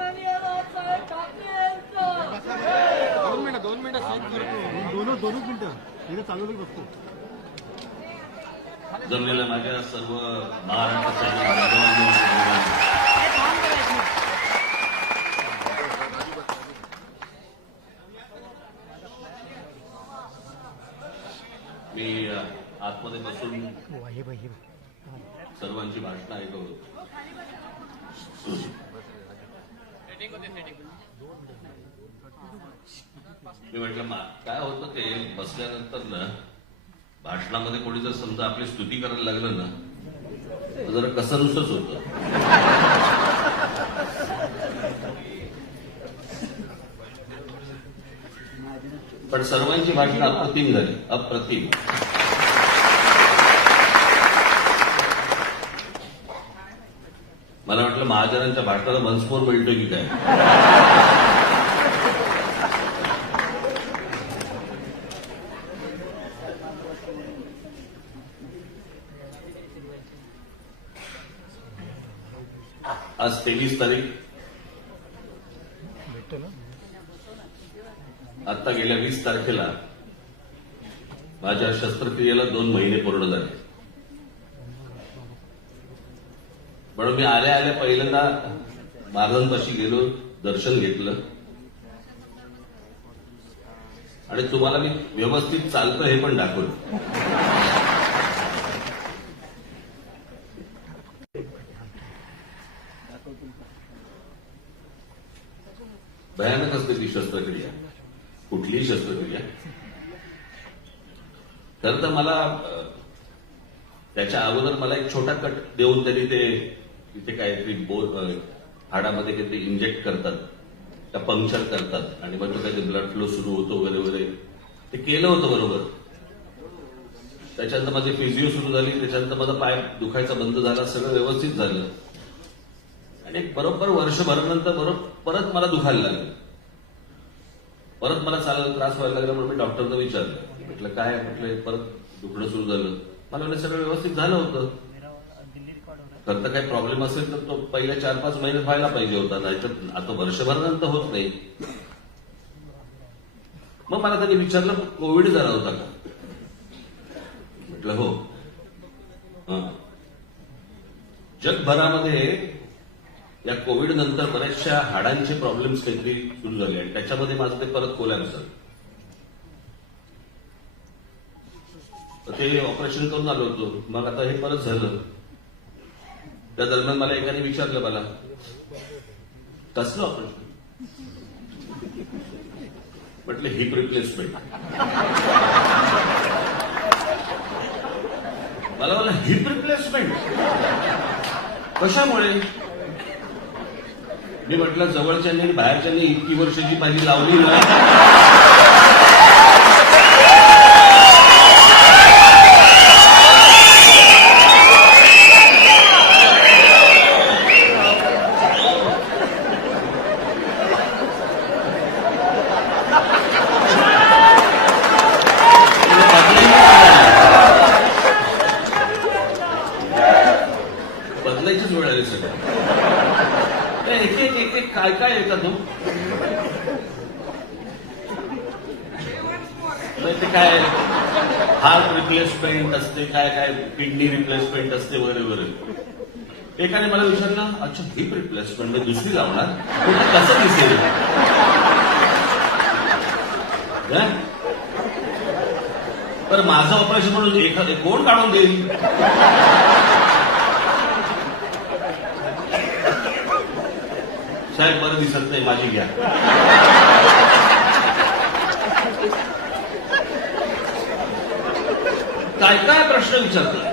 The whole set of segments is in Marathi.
सन्माननीय राजसाहेब ठाकरे यांचं. 2 मिनिटं साईड करतो. दोनच मिनिटं इथे चालू बघतो. जमलेल्या माझ्या सर्व महाराष्ट्र सैनिक मी आतमध्ये बसून सर्वांची भाषणं ऐकत होतो. मी म्हटलं काय होतं ते बसल्यानंतर ना भाषणामध्ये कोणी जर समजा आपली स्तुती करायला लागलं ना तर जरा कसंनुसंच होतं. पण सर्वांची भाषणं अप्रतिम झाली, अप्रतिम. मला वाटलं महाजनांच्या भाषणाला मनस्फोर मिळतो की काय. आज 23 तारीख. आता गेल्या 20 तारखेला माझ्या शस्त्रक्रियेला 2 महिने पूर्ण झाले. म्हणून मी आल्या आल्या पहिल्यांदा महाराजांपाशी गेलो, दर्शन घेतलं आणि तुम्हाला मी व्यवस्थित चालतं हे पण दाखवलं. भयानक असते ती शस्त्रक्रिया, कुठलीही शस्त्रक्रिया. खरं तर मला त्याच्या अगोदर मला एक छोटा कट देऊन तरी ते तिथे काहीतरी हाडामध्ये काहीतरी इंजेक्ट करतात, त्या पंक्चर करतात आणि मग तो काहीतरी ब्लड फ्लो सुरू होतो वगैरे वगैरे. ते केलं होतं बरोबर. त्याच्यानंतर माझी फिजिओ सुरू झाली, त्याच्यानंतर माझा पाय दुखायचा बंद झाला, सगळं व्यवस्थित झालं आणि बरोबर वर्षभरानंतर परत मला दुखायला लागलं. परत मला चालायला त्रास व्हायला लागला. म्हणून मी डॉक्टरला विचारलं, म्हटलं काय, म्हटलं परत दुखणं सुरू झालं. मला म्हणजे सगळं व्यवस्थित झालं होतं. खरं तर काही प्रॉब्लेम असेल तर तो पहिल्या 4-5 महिने व्हायला पाहिजे होता, नाहीतर आता वर्षभरानंतर होत नाही. मग मला त्यांनी विचारलं कोविड झाला होता का. म्हटलं हो. जगभरामध्ये या कोविड नंतर बऱ्याचशा हाडांचे प्रॉब्लेम्स काहीतरी सुरू झाले आणि त्याच्यामध्ये माझं ते परत कोलॅप्स झालं. ते ऑपरेशन करून आलो होतो. मग आता हे परत झालं. त्या दरम्यान मला एकाने विचारलं, मला कसलं ऑपरेशन. म्हटलं हिप रिप्लेसमेंट. मला बोलला हिप रिप्लेसमेंट कशामुळे. मी म्हटलं जवळच्यांनी आणि बाहेरच्यांनी इतकी वर्ष जी माझी लावली ना, बदलायचीच वेळ आली सगळं. एक काय काय येतात ते काय हार्ट रिप्लेसमेंट असते, काय काय किडनी रिप्लेसमेंट असते वगैरे वगैरे. एकाने मला विचारलं, अच्छा हिप रिप्लेसमेंट म्हणजे दुसरी लावणार, कसं दिसेल. तर माझं ऑपरेशन म्हणून एखादे कोण काढून देईल. साहेब बरं दिसत नाही, माझी घ्या. काय काय प्रश्न विचारतात.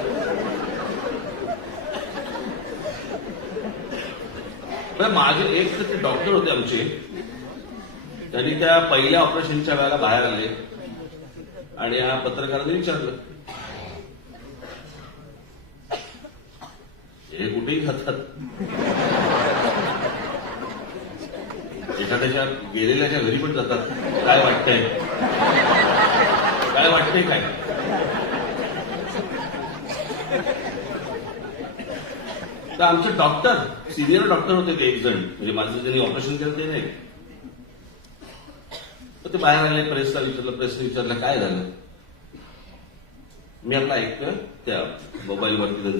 माझे एक तर ते डॉक्टर होते आमचे, त्यांनी त्या पहिल्या ऑपरेशनच्या वेळेला बाहेर आले आणि या पत्रकारांनी विचारलं, हे कुठेही खातात, एखाद्याच्या गेलेल्याच्या घरी पण जातात, काय वाटतंय, काय वाटतंय काय. तर आमचे डॉक्टर सिनियर डॉक्टर होते ते एक जण, म्हणजे माझं ज्यांनी ऑपरेशन केलं ते नाही. तर ते बाहेर आले, प्रेसला विचारलं काय झालं. मी आपलं ऐकतोय त्या मोबाईलवरती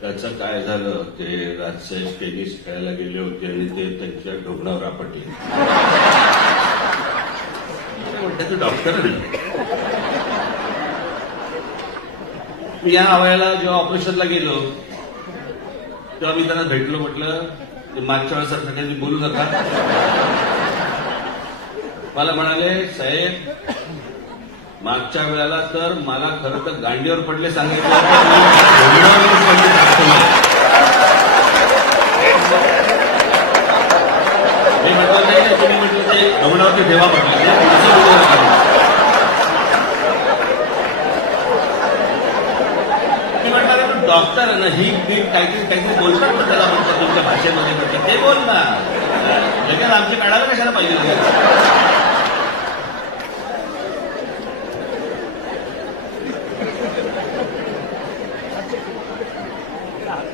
त्याचं काय झालं, ते राजसाहेब टेनिस खेळायला गेले होते आणि ते त्यांच्या ढोबणावर आपटले. म्हणतात ते डॉक्टर आहे. मी या वयाला जेव्हा ऑपरेशनला गेलो तेव्हा मी त्यांना भेटलो, म्हटलं मागच्या वेळेसारखं काही बोलू नका. मला म्हणाले साहेब मागच्या वेळेला तर मला खरं तर गांडीवर पडले सांगितलं, मी म्हटलं नाही, तुम्ही म्हटलं ते ढोबणावरती ठेवा म्हटलं. डॉक्टर आहे ना, ही काहीतरी बोलतात ना त्याला, म्हणतात तुमच्या भाषेमध्ये म्हणतात ते बोल ना, लगेच आमची काढायला कशाला पाहिजे.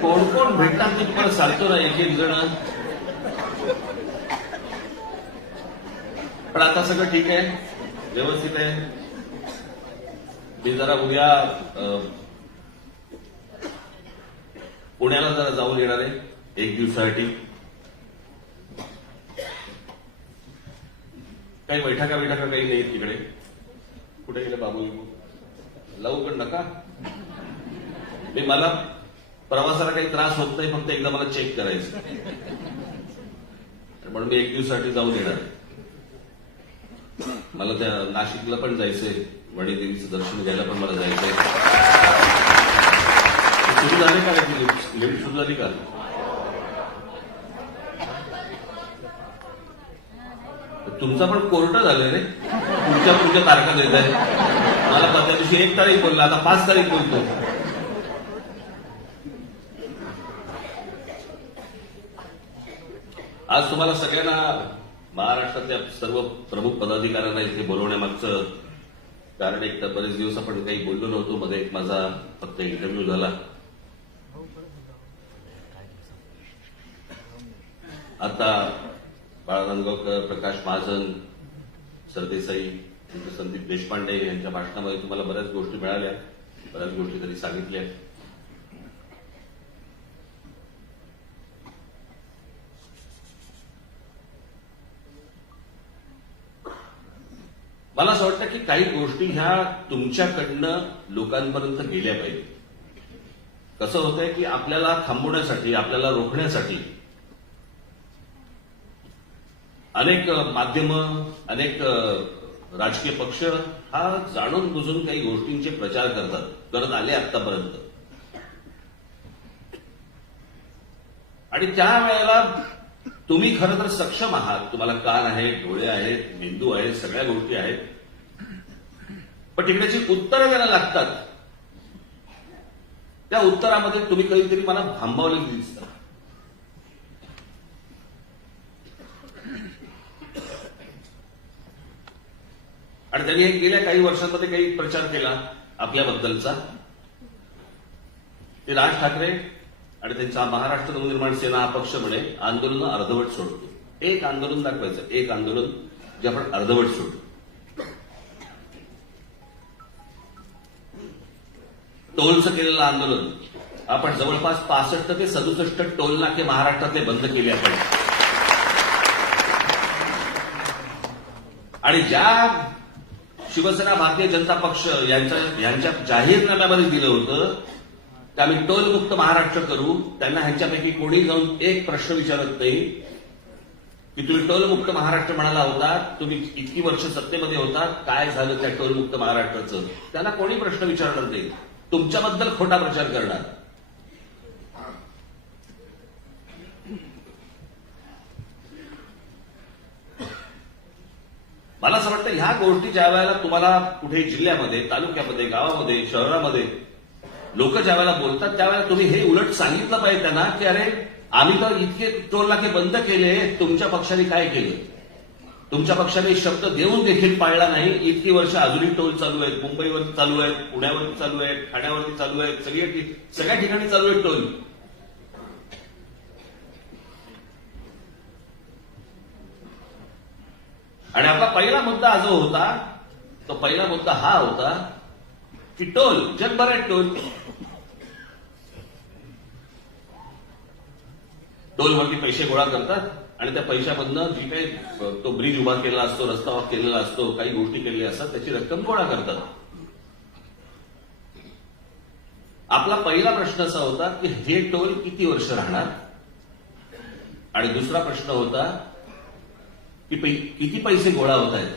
कोण कोण भेटतात ते तुम्हाला सांगतो ना, एक एक जण. पण आता सगळं ठीक आहे, व्यवस्थित आहे. मी जरा उद्या पुण्याला जरा जाऊन येणार आहे 1 दिवसासाठी. काही बैठका काही नाही तिकडे. कुठे गेले बाबू, लवकर नका. मला प्रवासाला काही त्रास होत नाही, फक्त एकदा मला चेक करायचं, म्हणून मी 1 दिवसासाठी जाऊन येणार आहे. मला त्या नाशिकला पण जायचंय, वणीदेवीचं दर्शन घ्यायला पण मला जायचंय. सुरू झाले का, लिफ्ट सुरू झाली का. तुमचा पण कोर्ट झालं रे, पुढच्या तारखा देत आहे. मला त्या दिवशी 1 तारीख बोलला, आता 5 तारीख बोलतो. आज तुम्हाला सगळ्यांना, महाराष्ट्रातल्या सर्व प्रमुख पदाधिकाऱ्यांना इथे बोलवण्यामागचं कारण, एक तर बरेच दिवस आपण काही बोललो नव्हतो. मध्ये एक माझा फक्त इंटरव्ह्यू झाला. आता बाळा नांदगावकर, प्रकाश महाजन, सरदेसाई, संदीप देशपांडे यांच्या भाषणामध्ये तुम्हाला बऱ्याच गोष्टी मिळाल्या, बऱ्याच गोष्टी तरी सांगितल्या. मला असं वाटतं की काही गोष्टी ह्या तुमच्याकडनं लोकांपर्यंत गेल्या पाहिजे. कसं होतंय की आपल्याला थांबवण्यासाठी, आपल्याला रोखण्यासाठी अनेक माध्यमं, अनेक राजकीय पक्ष हा जाणून बुजून काही गोष्टींचे प्रचार करत आले आतापर्यंत. आणि त्यावेळेला तुम्ही खरं तर सक्षम आहात, तुम्हाला कान आहेत, डोळे आहेत, मेंदू आहेत, सगळ्या गोष्टी आहेत. पण तिकडेची उत्तरं द्यायला लागतात. त्या उत्तरामध्ये तुम्ही कधीतरी मला थांबवलेली दिसतात. आणि त्यांनी गेल्या काही वर्षांमध्ये काही प्रचार केला आपल्याबद्दलचा. ते राज ठाकरे आणि त्यांचा महाराष्ट्र नवनिर्माण सेना हा पक्ष म्हणे आंदोलन अर्धवट सोडतो. एक आंदोलन दाखवायचं, एक आंदोलन जे आपण अर्धवट सोडतो. टोलचं केलेलं आंदोलन आपण जवळपास 65 ते 67 टोल नाके महाराष्ट्रातले बंद केले आहेत. आणि ज्या शिवसेना, भारतीय जनता पक्ष यांच्या जाहीरनाम्यामध्ये दिलं होतं की आम्ही टोलमुक्त महाराष्ट्र करू, त्यांना ह्यांच्यापैकी कोणी जाऊन एक प्रश्न विचारत नाही की तुम्ही टोलमुक्त महाराष्ट्र म्हणाला होता, तुम्ही इतकी वर्ष सत्तेमध्ये होता, काय झालं त्या टोलमुक्त महाराष्ट्राचं. त्यांना कोणी प्रश्न विचारणार नाही, तुमच्याबद्दल खोटा प्रचार करणार. मला असं वाटतं ह्या गोष्टी ज्या वेळेला तुम्हाला कुठे जिल्ह्यामध्ये, तालुक्यामध्ये, गावामध्ये, शहरामध्ये लोक ज्या वेळेला बोलतात त्यावेळेला तुम्ही हे उलट सांगितलं पाहिजे त्यांना की अरे आम्ही तर इतके टोल नाके बंद केले, तुमच्या पक्षाने काय केलं. तुमच्या पक्षाने शब्द देऊन देखील पाळला नाही. इतकी वर्ष अजूनही टोल चालू आहेत, मुंबईवरती चालू आहेत, पुण्यावरती चालू आहेत, ठाण्यावरती चालू आहेत, सगळ्या ठिकाणी चालू आहेत टोल. आणि आपला पहिला मुद्दा जो होता तो पहिला मुद्दा हा होता की टोल, जगभरात टोलवरती पैसे गोळा करतात आणि त्या पैशामधनं जी काही तो ब्रिज उभा केलेला असतो, रस्ता केलेला असतो, काही गोष्टी केलेल्या असतात, त्याची रक्कम गोळा करतात. आपला पहिला प्रश्न असा होता की हे टोल किती वर्ष राहणार, आणि दुसरा प्रश्न होता की किती पैसे गोळा होत आहेत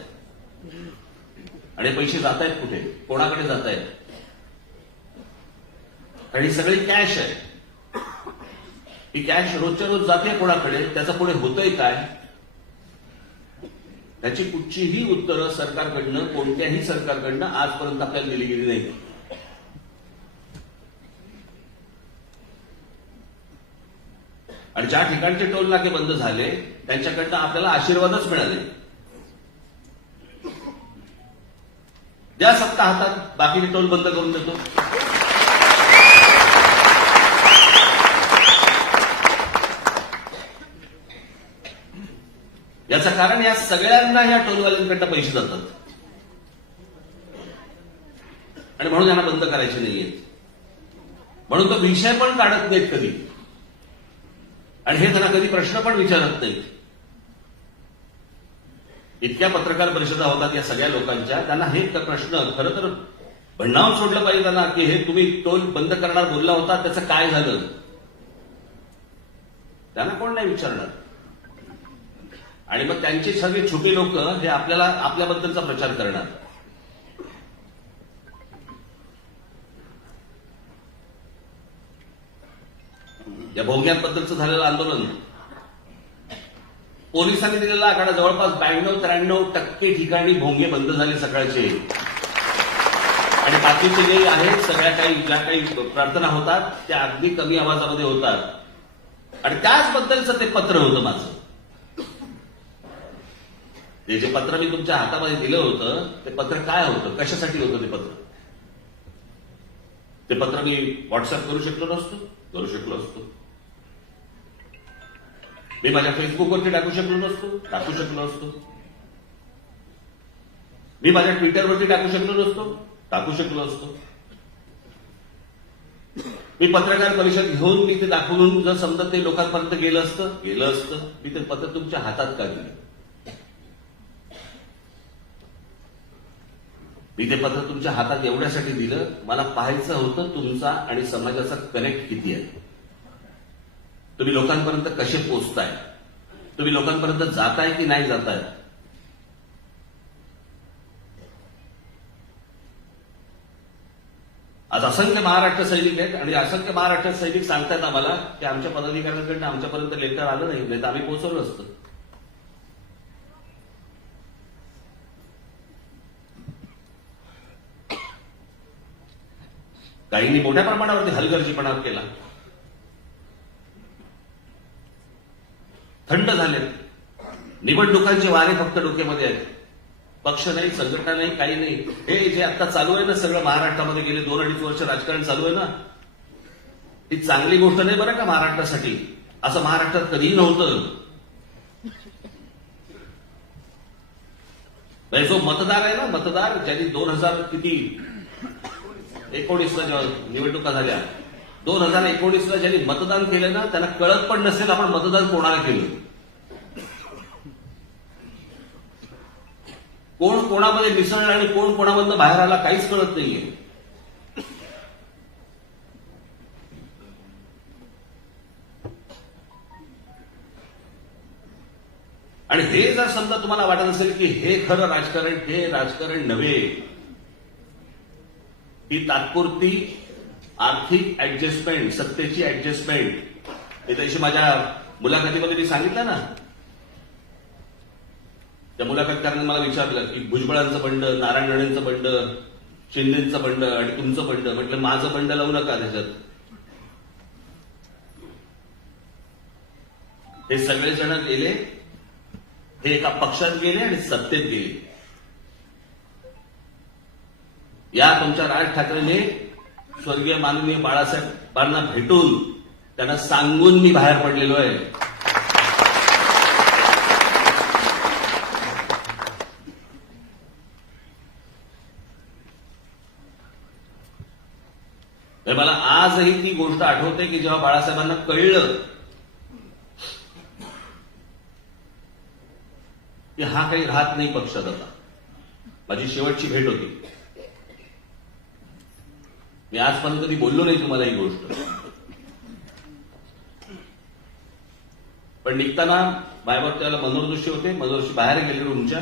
आणि पैसे जात आहेत कुठे, कोणाकडे जात आहेत. आणि ही सगळी कॅश आहे. ही कॅश रोजच्या रोज जाते कोणाकडे, त्याचं पुढे होतंय काय, त्याची कुठचीही उत्तरं सरकारकडनं, कोणत्याही सरकारकडनं आजपर्यंत आपल्याला दिली गेली नाही. आणि ज्या ठिकाणचे टोल नाके बंद झाले त्यांच्याकडनं आपल्याला आशीर्वादच मिळाले. ज्या सत्ता हातात बाकीचे टोल बंद करून देतो. याचं कारण या सगळ्यांना या टोलवाल्यांकडनं पैसे जातात आणि म्हणून यांना बंद करायचे नाहीये. म्हणून तो विषय पण काढत नाहीत कधी, आणि हे त्यांना कधी प्रश्न पण विचारत नाहीत. इतक्या पत्रकार परिषदा होतात या सगळ्या लोकांच्या, त्यांना हे प्रश्न खरं तर भन्नावून सोडलं पाहिजे त्यांना की हे तुम्ही टोल बंद करणार बोलला होता, त्याचं काय झालं. त्यांना कोण नाही विचारणार. आणि मग त्यांचे सगळे छोटे लोक हे आपल्याबद्दलचा प्रचार करणार. या भोंग्यांबद्दलचं झालेलं आंदोलन, पोलिसांनी दिलेला आकडा जवळपास 92-93% ठिकाणी भोंगे बंद झाले सकाळचे. आणि बाकीचे जे आहेत सगळ्या ज्या काही प्रार्थना होतात त्या अगदी कमी आवाजामध्ये होतात. आणि त्याचबद्दलचं ते पत्र होतं माझं. ते जे पत्र मी तुमच्या हातामध्ये दिलं होतं ते पत्र काय होतं, कशासाठी होतं ते पत्र. ते पत्र मी व्हॉट्सअप करू शकलो असतो. मी माझ्या फेसबुकवरती टाकू शकलो असतो. मी माझ्या ट्विटरवरती टाकू शकलो असतो. मी पत्रकार परिषद घेऊन मी ते दाखवून जर समजा ते लोकांपर्यंत गेलं असतं, मी ते पत्र तुमच्या हातात का दिलं. मी ते पत्र तुमच्या हातात एवढ्यासाठी दिलं, मला पाहायचं होतं तुमचा आणि समाजाचा कनेक्ट किती आहे. तुम्ही लोकांपर्यंत कसे पोहोचताय, तुम्ही लोकांपर्यंत जाताय की नाही जाताय. आज असंख्य महाराष्ट्र सैनिक आहेत आणि असंख्य महाराष्ट्र सैनिक सांगतात आम्हाला की आमच्या पदाधिकाऱ्यांकडनं आमच्यापर्यंत लेटर आलं नाही तर आम्ही पोहोचवलं असतं. काहींनी मोठ्या प्रमाणावरती हलगर्जीपणा केला. थंड झाले. निवडणुकांचे वारे फक्त डोक्यामध्ये आहेत. पक्ष नाही, संघटना नाही, काही नाही. हे जे आता चालू आहे ना सगळं महाराष्ट्रामध्ये गेले 2-2.5 वर्ष राजकारण चालू आहे ना, ही चांगली गोष्ट नाही बरं का महाराष्ट्रासाठी. असं महाराष्ट्रात कधीही नव्हतं. जो मतदार आहे ना, मतदार ज्यांनी 2019ला जेव्हा निवडणुका झाल्या, 2019ला ज्यांनी मतदान केलं ना त्यांना कळत पण नसेल आपण मतदान कोणाला केलं. कोण कोणामध्ये मिसळलं आणि कोण कोणामधनं बाहेर आला काहीच कळत नाहीये. आणि हे जर समजा तुम्हाला वाटत असेल की हे खरं राजकारण, हे राजकारण नव्हे, ही तात्पुरती आर्थिक ऍडजस्टमेंट, सत्तेची ऍडजस्टमेंट. हे त्याशी माझ्या मुलाखतीमध्ये मी सांगितलं ना. त्या मुलाखतकारांनी मला विचारलं की भुजबळांचं बंड, नारायण राणेंचं बंड, शिंदेचं बंड आणि तुमचं बंड. म्हटलं माझं बंड लावू नका त्याच्यात. हे सगळेजण गेले, हे एका पक्षात गेले आणि सत्तेत गेले. या तुमच्या राज ठाकरेने स्वर्गीय माननीय बाळासाहेबांना भेटून त्यांना सांगून मी बाहेर पडलेलो आहे. आजही ती गोष्ट आठवते की जेव्हा बाळासाहेबांना कळलं की हा काही राहत नाही पक्षात आता. माझी शेवटची भेट होती. मी आजपर्यंत कधी बोललो नाही तुम्हाला ही गोष्ट, पण निघताना बायबर त्याला मनोहरदृष्टी होते. मनोहरदृष्टी बाहेर गेले रूमच्या,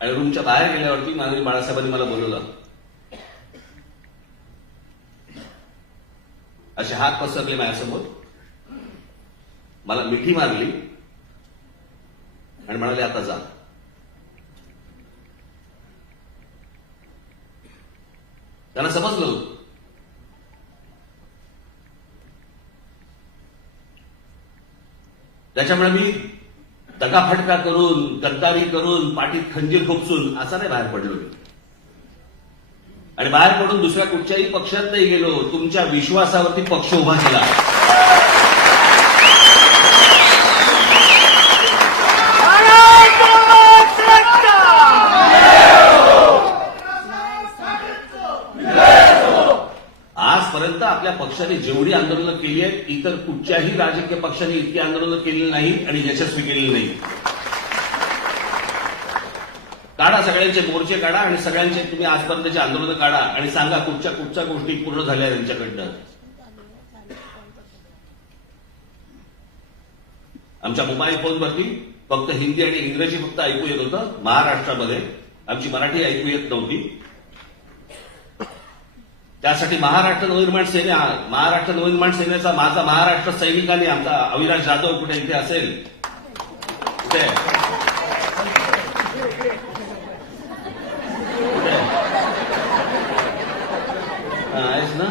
आणि रूमच्या बाहेर गेल्यावरती माननीय बाळासाहेबांनी मला बोलवलं. असे हात पसरले माझ्यासमोर, मला मिठी मारली आणि म्हणाले आता जा. त्यांना समजलं होतं त्याच्यामुळे मी दगाफटका करून, गद्दारी करून, पाठीत खंजीर खुपसून असा नाही बाहेर पडलो मी. आणि बाहेर पडून दुसऱ्या कुठच्याही पक्षात नाही गेलो. तुमच्या विश्वासावरती पक्ष उभा केला. आजपर्यंत आपल्या पक्षाने जेवढी आंदोलनं केली आहेत, इतर कुठच्याही राजकीय पक्षाने इतकी आंदोलनं केलेली नाहीत आणि यशस्वी केलेली नाही. काढा, सगळ्यांचे मोर्चे काढा आणि सगळ्यांचे तुम्ही आजपर्यंतचे आंदोलनं काढा आणि सांगा कुठच्या गोष्टी पूर्ण झाल्या त्यांच्याकडनं. आमच्या मोबाईल फोनवरती फक्त हिंदी आणि इंग्रजी फक्त ऐकू येत होतं महाराष्ट्रामध्ये. आमची मराठी ऐकू येत नव्हती. त्यासाठी महाराष्ट्र नवनिर्माण सेनेचा माझा महाराष्ट्र सैनिकांनी, आमचा अविनाश जाधव कुठे इथे असेल कुठे आहेस ना,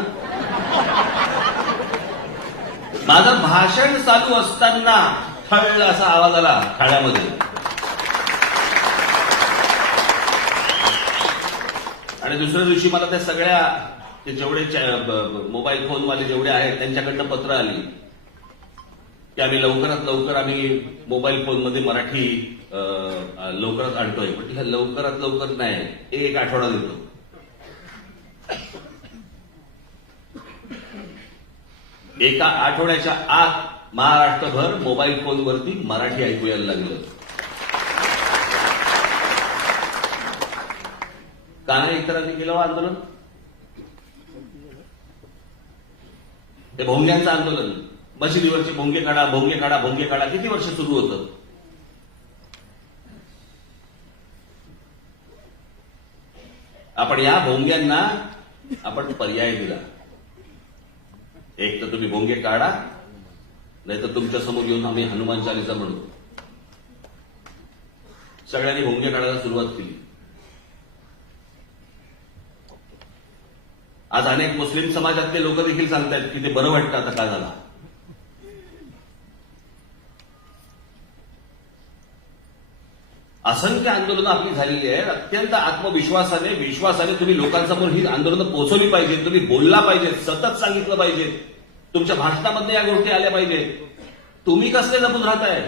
माझं भाषण चालू असताना ठळला असा आवाज आला खाड्यामध्ये. आणि दुसऱ्या दिवशी मला त्या सगळ्या ते जेवढे मोबाईल फोनवाले जेवढे आहेत त्यांच्याकडनं पत्र आली की आम्ही लवकरात आम्ही मोबाईल फोनमध्ये मराठी लवकरात आणतोय. पण ह्या लवकरात लवकर नाही, एक आठवडा देतो. एका आठवड्याच्या आत महाराष्ट्रभर मोबाईल फोनवरती मराठी ऐकू यायला लागलं. का नाही इतरांनी केलं आंदोलन? ते भोंग्यांचं आंदोलन, मशिदीवरचे भोंगे काढा किती वर्ष सुरू होतं. आपण या भोंग्यांना आपण पर्याय दिला. एक तर तुम्ही भोंगे काढा, नाही तर तुमच्या समोर येऊन आम्ही हनुमान चालीसा म्हणू. सगळ्यांनी भोंगे काढायला सुरुवात केली. आज अनेक मुस्लिम समाजातले लोक देखील सांगतायत की ते बरं वाटतं आता का झाला. असंख्य आंदोलनं आपली झालेली आहेत. अत्यंत विश्वासाने तुम्ही लोकांसमोर ही आंदोलनं पोहोचवली पाहिजे. तुम्ही बोलला पाहिजे, सतत सांगितलं पाहिजे, तुमच्या भाषणामध्ये या गोष्टी आल्या पाहिजेत. तुम्ही कसले जपून राहताय?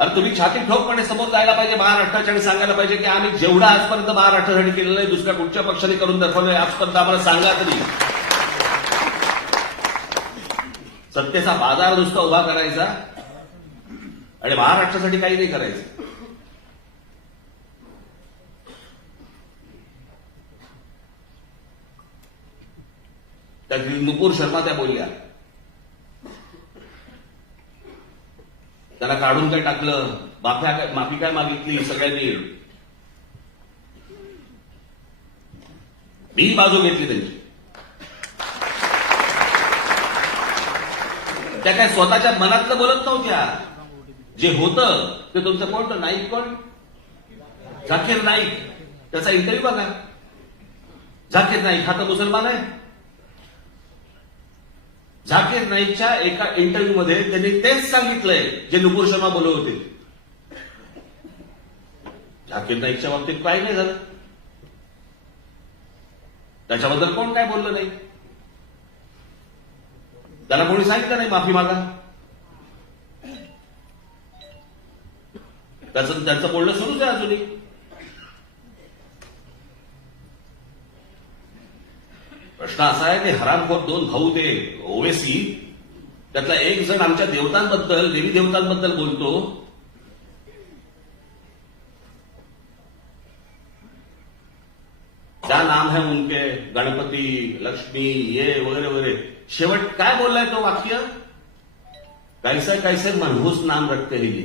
अरे तुम्ही छाती ठोकपणे समोर जायला पाहिजे महाराष्ट्राच्या आणि सांगायला पाहिजे की आम्ही जेवढं आजपर्यंत महाराष्ट्रासाठी केलेलं आहे दुसऱ्या कुठच्या पक्षाने करून दाखवलंय आजपर्यंत आम्हाला सांगा तरी. सत्तेचा बाजार नुसता उभा करायचा आणि महाराष्ट्रासाठी काही नाही करायचं. त्या नुपूर शर्मा त्या बोलल्या, त्याला काढून काय टाकलं, माफी काय मागितली सगळ्यांनी. मी बाजू घेतली त्यांची. त्या काय स्वतःच्या मनातलं बोलत नव्हत्या. जे होतं ते तुमचं कोण, नाईक कोण, झाकीर नाईक, त्याचा इंटरव्ह्यू बघा. झाकीर नाईक हा तर मुसलमान आहे. झाकीर नाईकच्या एका इंटरव्ह्यू मध्ये त्यांनी तेच सांगितलंय जे नुपूर शर्मा बोलत होते. झाकीर नाईकच्या बाबतीत काय नाही झालं, त्याच्याबद्दल कोण काय बोललं नाही. त्याला कोणी सांगितलं नाही माफी मागा. त्यांचं बोलणं सुरूच आहे अजूनही. प्रश्न असा आहे की हरामखोर दोन भाऊ ते ओवेसी, त्यातला एक जण आमच्या देवतांबद्दल, देवी देवतांबद्दल बोलतो. क्या नाम है उनके, गणपती, लक्ष्मी, ये वगैरे वगैरे. शेवट काय बोललाय तो वाक्य, कैसे कैसे मनहूस नाम रखते हैं ये.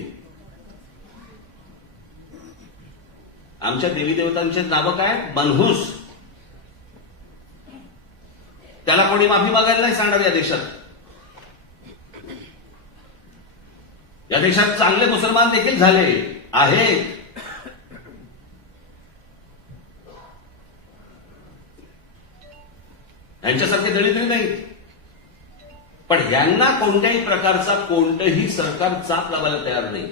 आमच्या देवी देवतांचे नावं काय, मनहूस. त्याला कोणी माफी मागायला नाही सांगणार या देशात. या देशात चांगले मुसलमान देखील झाले आहेत. यांच्यासारखे दलितही नाही. पण यांना कोणत्याही प्रकारचा कोणतंही सरकार चाप लावायला तयार नाही.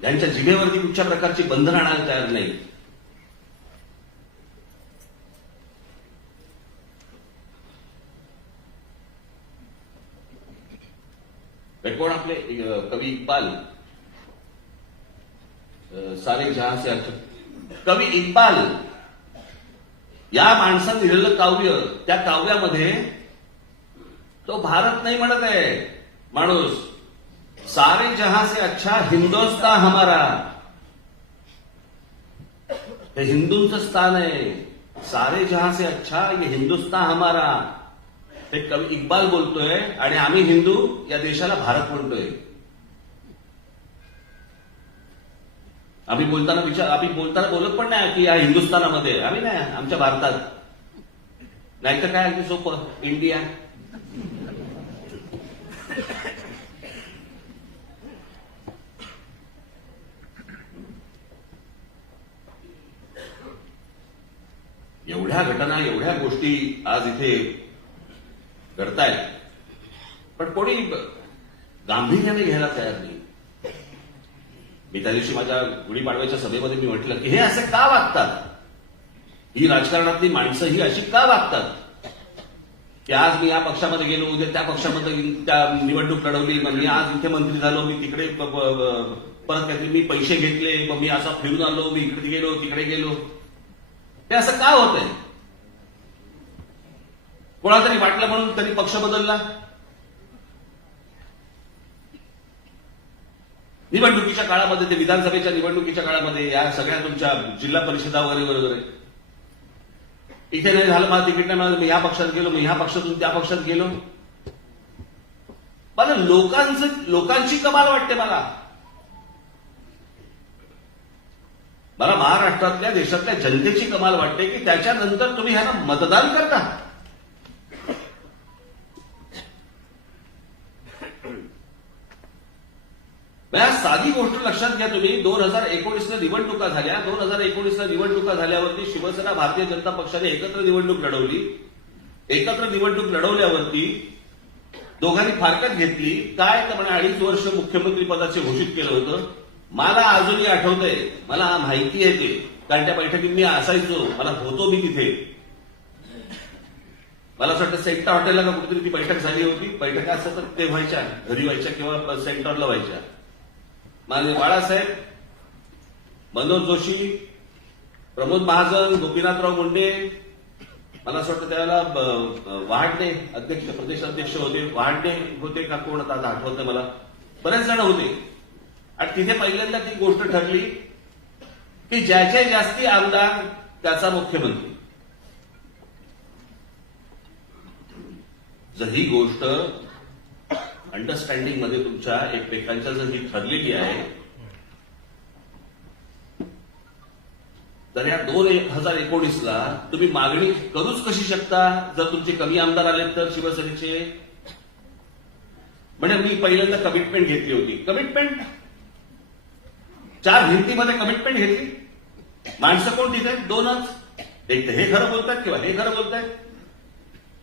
यांच्या जिभेवरती कुठच्या प्रकारची बंधन आणायला तयार नाही. कोण आपले कवी इक्बाल, सारे जहां से अच्छा. कवी इक्बाल या माणसानं लिहिलेलं काव्य, त्या काव्यामध्ये तो भारत नाही म्हणत आहे माणूस, सारे जहां से अच्छा हिंदुस्तान हमारा. हे हिंदूंचं स्थान आहे. सारे जहां से अच्छा ये हिंदुस्तान हमारा. हे कवी इक्बाल बोलतोय आणि आम्ही हिंदू या देशाला भारत म्हणतोय. आम्ही बोलताना बोलत पण नाही की या हिंदुस्थानामध्ये, आम्ही नाही, आमच्या भारतात. नाहीतर काय अगदी सोपं, इंडिया. एवढ्या घटना, एवढ्या गोष्टी आज इथे घडतायत, पण कोणी गांभीर्याने घ्यायला तयार नाही. मी त्या दिवशी माझ्या गुढीपाडव्याच्या सभेमध्ये मी म्हटलं की हे असे का वागतात, ही राजकारणातली माणसं ही अशी का वागतात की आज मी या पक्षामध्ये गेलो, उद्या त्या पक्षामध्ये त्या निवडणूक लढवली, मग मी आज इथे मंत्री झालो, मी तिकडे परत काहीतरी मी पैसे घेतले, मग मी असा फिरून आलो, मी इकडे गेलो तिकडे गेलो. हे असं का होत आहे? कोणातरी वाटलं म्हणून तरी पक्ष बदलला. निवडणुकीच्या काळामध्ये, ते विधानसभेच्या निवडणुकीच्या काळामध्ये, या सगळ्या तुमच्या जिल्हा परिषदा वगैरे वगैरे, इथे नाही झालं, मला तिकीट नाही मिळालं, मी ह्या पक्षात गेलो, मी ह्या पक्षातून त्या पक्षात गेलो. मला लोकांची कमाल वाटते. मला महाराष्ट्रातल्या, देशातल्या जनतेची कमाल वाटते की त्याच्यानंतर तुम्ही ह्यांना मतदान करता. साधी गोष्ट लक्षात घ्या तुम्ही. 2019ला निवडणुका झाल्या. 2019ला निवडणुका झाल्यावरती शिवसेना, भारतीय जनता पक्षाने एकत्र निवडणूक लढवली. एकत्र निवडणूक लढवल्यावरती दोघांनी फारकत घेतली. काय तर म्हणे 2.5 वर्ष मुख्यमंत्री पदाचे घोषित केलं होतं. मला अजूनही आठवतंय, मला माहिती आहे ते, कारण त्या बैठकीत मी असायचो, मला होतो मी तिथे. मला असं वाटतं सेंटर हॉटेलला का कुठेतरी ती बैठक झाली होती. बैठका असं तर ते व्हायच्या, घरी व्हायच्या किंवा सेंटरला व्हायच्या. माननीय बाळासाहेब, मनोज जोशी, प्रमोद महाजन, गोपीनाथराव मुंडे, मला असं वाटतं त्यावेळेला वहाडणे अध्यक्ष, प्रदेश अध्यक्ष होते, वहाडणे होते का कोण आता आठवत नाही मला, बरेच जण होते. आणि तिथे पहिल्यांदा ती गोष्ट ठरली की ज्याचे जास्ती आमदार त्याचा मुख्यमंत्री. जर ही गोष्ट अंडरस्टँडिंग मध्ये तुमच्या एकमेकांच्या जर ही ठरलेली आहे, तर या 2019ला तुम्ही मागणी करूच कशी शकता जर तुमचे कमी आमदार आले तर शिवसेनेचे. म्हणजे मी पहिल्यांदा कमिटमेंट घेतली होती. कमिटमेंट 4 भिंतीमध्ये कमिटमेंट घेतली. माणसं कोण तिथे 2च. एक तर हे खरं बोलतात किंवा हे खरं बोलतात.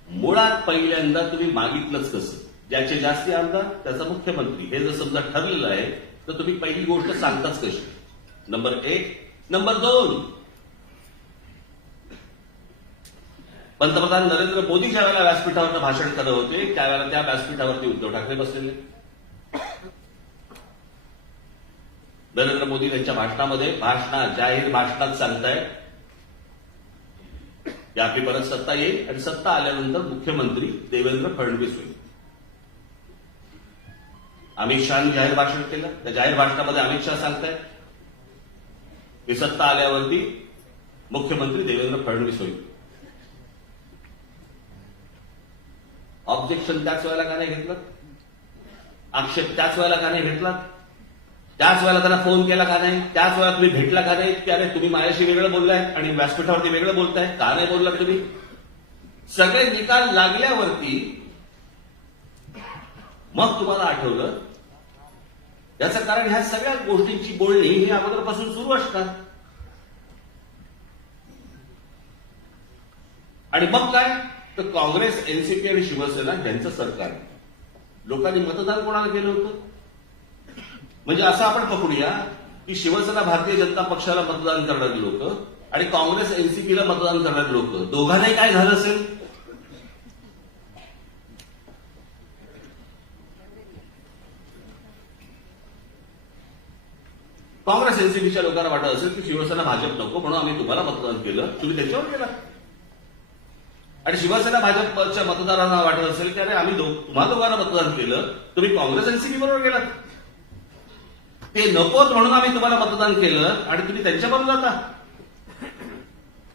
मुळात पहिल्यांदा तुम्ही मागितलंच कसं, ज्याचे जास्ती आमदार त्याचा मुख्यमंत्री. हे जर समजा ठरलेलं आहे तर तुम्ही पहिली गोष्ट सांगताच कशी, नंबर 1. नंबर 2, पंतप्रधान नरेंद्र मोदी ज्या वेळेला व्यासपीठावर भाषण करत होते त्यावेळेला त्या व्यासपीठावरती उद्धव ठाकरे बसलेले. नरेंद्र मोदी त्यांच्या भाषणामध्ये, जाहीर भाषणात सांगतायत की आपली परत सत्ता येईल आणि सत्ता आल्यानंतर मुख्यमंत्री देवेंद्र फडणवीस होईल. अमित शहानी जाहीर भाषण केलं. त्या जाहीर भाषणामध्ये अमित शहा सांगतायत की सत्ता आल्यावरती मुख्यमंत्री देवेंद्र फडणवीस होईल. ऑब्जेक्शन त्याच वेळेला का नाही घेतलं? आक्षेप त्याच वेळेला का नाही घेतला? त्याच वेळेला त्यांना फोन केला का नाही? त्याच वेळेला तुम्ही भेटला का नाही? की अरे तुम्ही माझ्याशी वेगळं बोललाय आणि व्यासपीठावरती वेगळं बोलताय, का नाही बोलला तुम्ही? सगळे निकाल लागल्यावरती मग तुम्हाला आठवलं. याचं कारण ह्या सगळ्या गोष्टींची बोलणी ही अगोदरपासून सुरू असतात. आणि मग काय तर काँग्रेस, एनसीपी आणि शिवसेना यांचं सरकार. लोकांनी मतदान कोणाला केलं होतं? म्हणजे असं आपण पकडूया की शिवसेना भारतीय जनता पक्षाला मतदान करणारी लोक आणि काँग्रेस एनसीपीला मतदान करणारी लोक, दोघांनाही काय झालं असेल? काँग्रेस एनसीपीच्या लोकांना वाटत असेल की शिवसेना भाजप नको म्हणून आम्ही तुम्हाला मतदान केलं, तुम्ही त्याच्यावर केला. आणि शिवसेना भाजपच्या मतदारांना वाटत असेल की अरे आम्ही तुम्हा दोघांना मतदान केलं, तुम्ही काँग्रेस एनसीपी बरोबर गेलात. ते नकोत म्हणून आम्ही तुम्हाला मतदान केलं आणि तुम्ही त्यांच्याबरोबर जाता.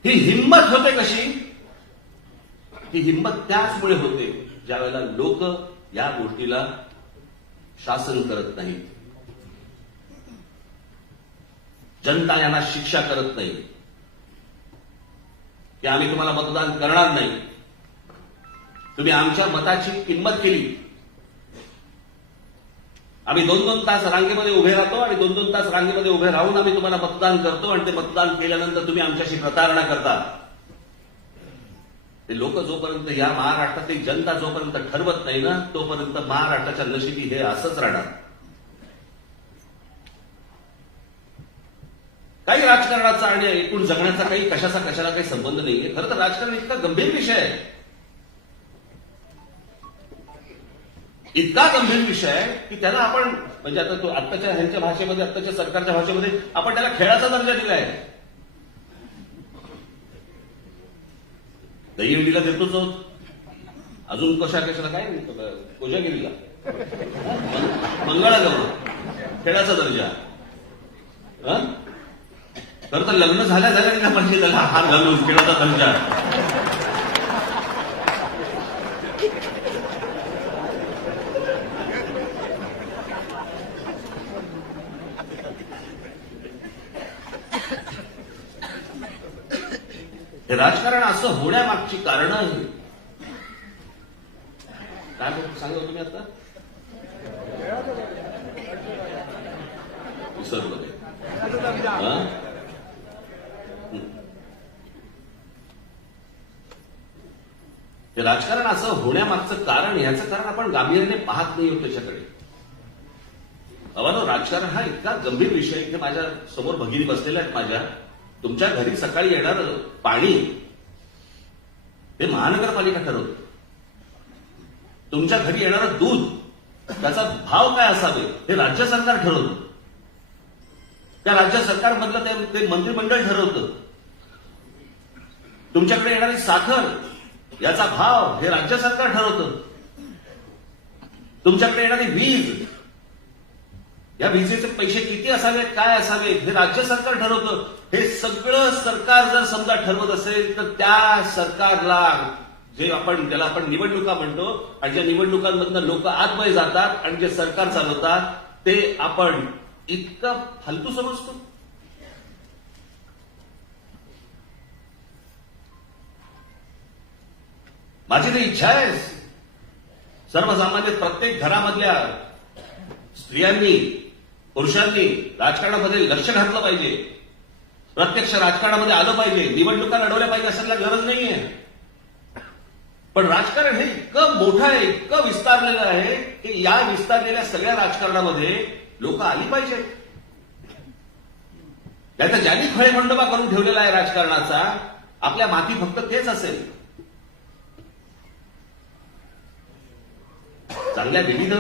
ही हिंमत होते कशी? ही हिंमत त्याचमुळे होते ज्यावेळेला लोक या गोष्टीला शासन करत नाहीत, जनता यांना शिक्षा करत नाही की आम्ही तुम्हाला मतदान करणार नाही. तुम्ही आमच्या मताची किंमत केली. आम्ही 2-2 तास रांगेमध्ये उभे राहतो आणि 2-2 तास रांगेमध्ये उभे राहून आम्ही तुम्हाला मतदान करतो आणि ते मतदान केल्यानंतर तुम्ही आमच्याशी प्रतारणा करता. ते लोक जोपर्यंत या महाराष्ट्रातली जनता जोपर्यंत ठरवत नाही ना तोपर्यंत महाराष्ट्राच्या नशिबी हे असंच राहणार. काही राजकारणाचा आणि एकूण जगण्याचा काही कशाला काही संबंध नाहीये. खरं तर राजकारण इतका गंभीर विषय आहे, इतका गंभीर विषय आहे की त्याला आपण म्हणजे आता तो आत्ताच्या ह्यांच्या भाषेमध्ये, आत्ताच्या सरकारच्या भाषेमध्ये आपण त्याला खेळाचा दर्जा दिलाय. दहीहंडीला देतोच आहोत, अजून कशाला काय कोजागिरीला मंगळागौर खेळाचा दर्जा. खरं तर लग्न झाल्या झाल्या म्हणजे त्याला हात घालून खेळाचा दर्जा. हे राजकारण असं होण्यामागची कारणं आहे काय सांगा तुम्ही आता? विसरमध्ये हे राजकारण असं होण्यामागचं कारण, ह्याचं कारण आपण गांभीर्याने पाहत नाही होत त्याच्याकडे. राजकारण हा इतका गंभीर विषय की माझ्या समोर भगिनी बसलेल्या आहेत माझ्या. तुमच्या घरी सकाळी येणार पाणी हे महानगरपालिका ठरवते. तुमच्या घरी येणारं दूध त्याचा भाव काय असावे हे राज्य सरकार ठरवतं. त्या राज्य सरकारमधलं ते मंत्रिमंडळ ठरवतं. तुमच्याकडे येणारी साखर याचा भाव हे राज्य सरकार ठरवतं. तुमच्याकडे येणारी वीज, या विजेचे पैसे किती असावेत, काय असावेत हे राज्य सरकार ठरवतं. हे सगळं सरकार जर समजा ठरवत असेल तर त्या सरकारला जे आपण ज्याला आपण निवडणुका म्हणतो आणि ज्या निवडणुकांमधनं लोक आतमध्ये जातात आणि जे सरकार चालवतात ते आपण इतकं फालतू समजतो. माझी तर इच्छा आहे सर्वसामान्य प्रत्येक घरामधल्या स्त्रियांनी, पुरुषांनी राजकारणामध्ये लक्ष घातलं पाहिजे, प्रत्यक्ष राजकारणामध्ये आलं पाहिजे, निवडणुका लढवल्या पाहिजे अशाला गरज नाहीये. पण राजकारण हे इतकं मोठं आहे, इतकं विस्तारलेलं आहे की या विस्तारलेल्या सगळ्या राजकारणामध्ये लोक आली पाहिजेत. त्याचा ज्यांनी खळेमंडोबा करून ठेवलेला आहे राजकारणाचा, आपल्या माती फक्त तेच असेल. चांगल्या विविध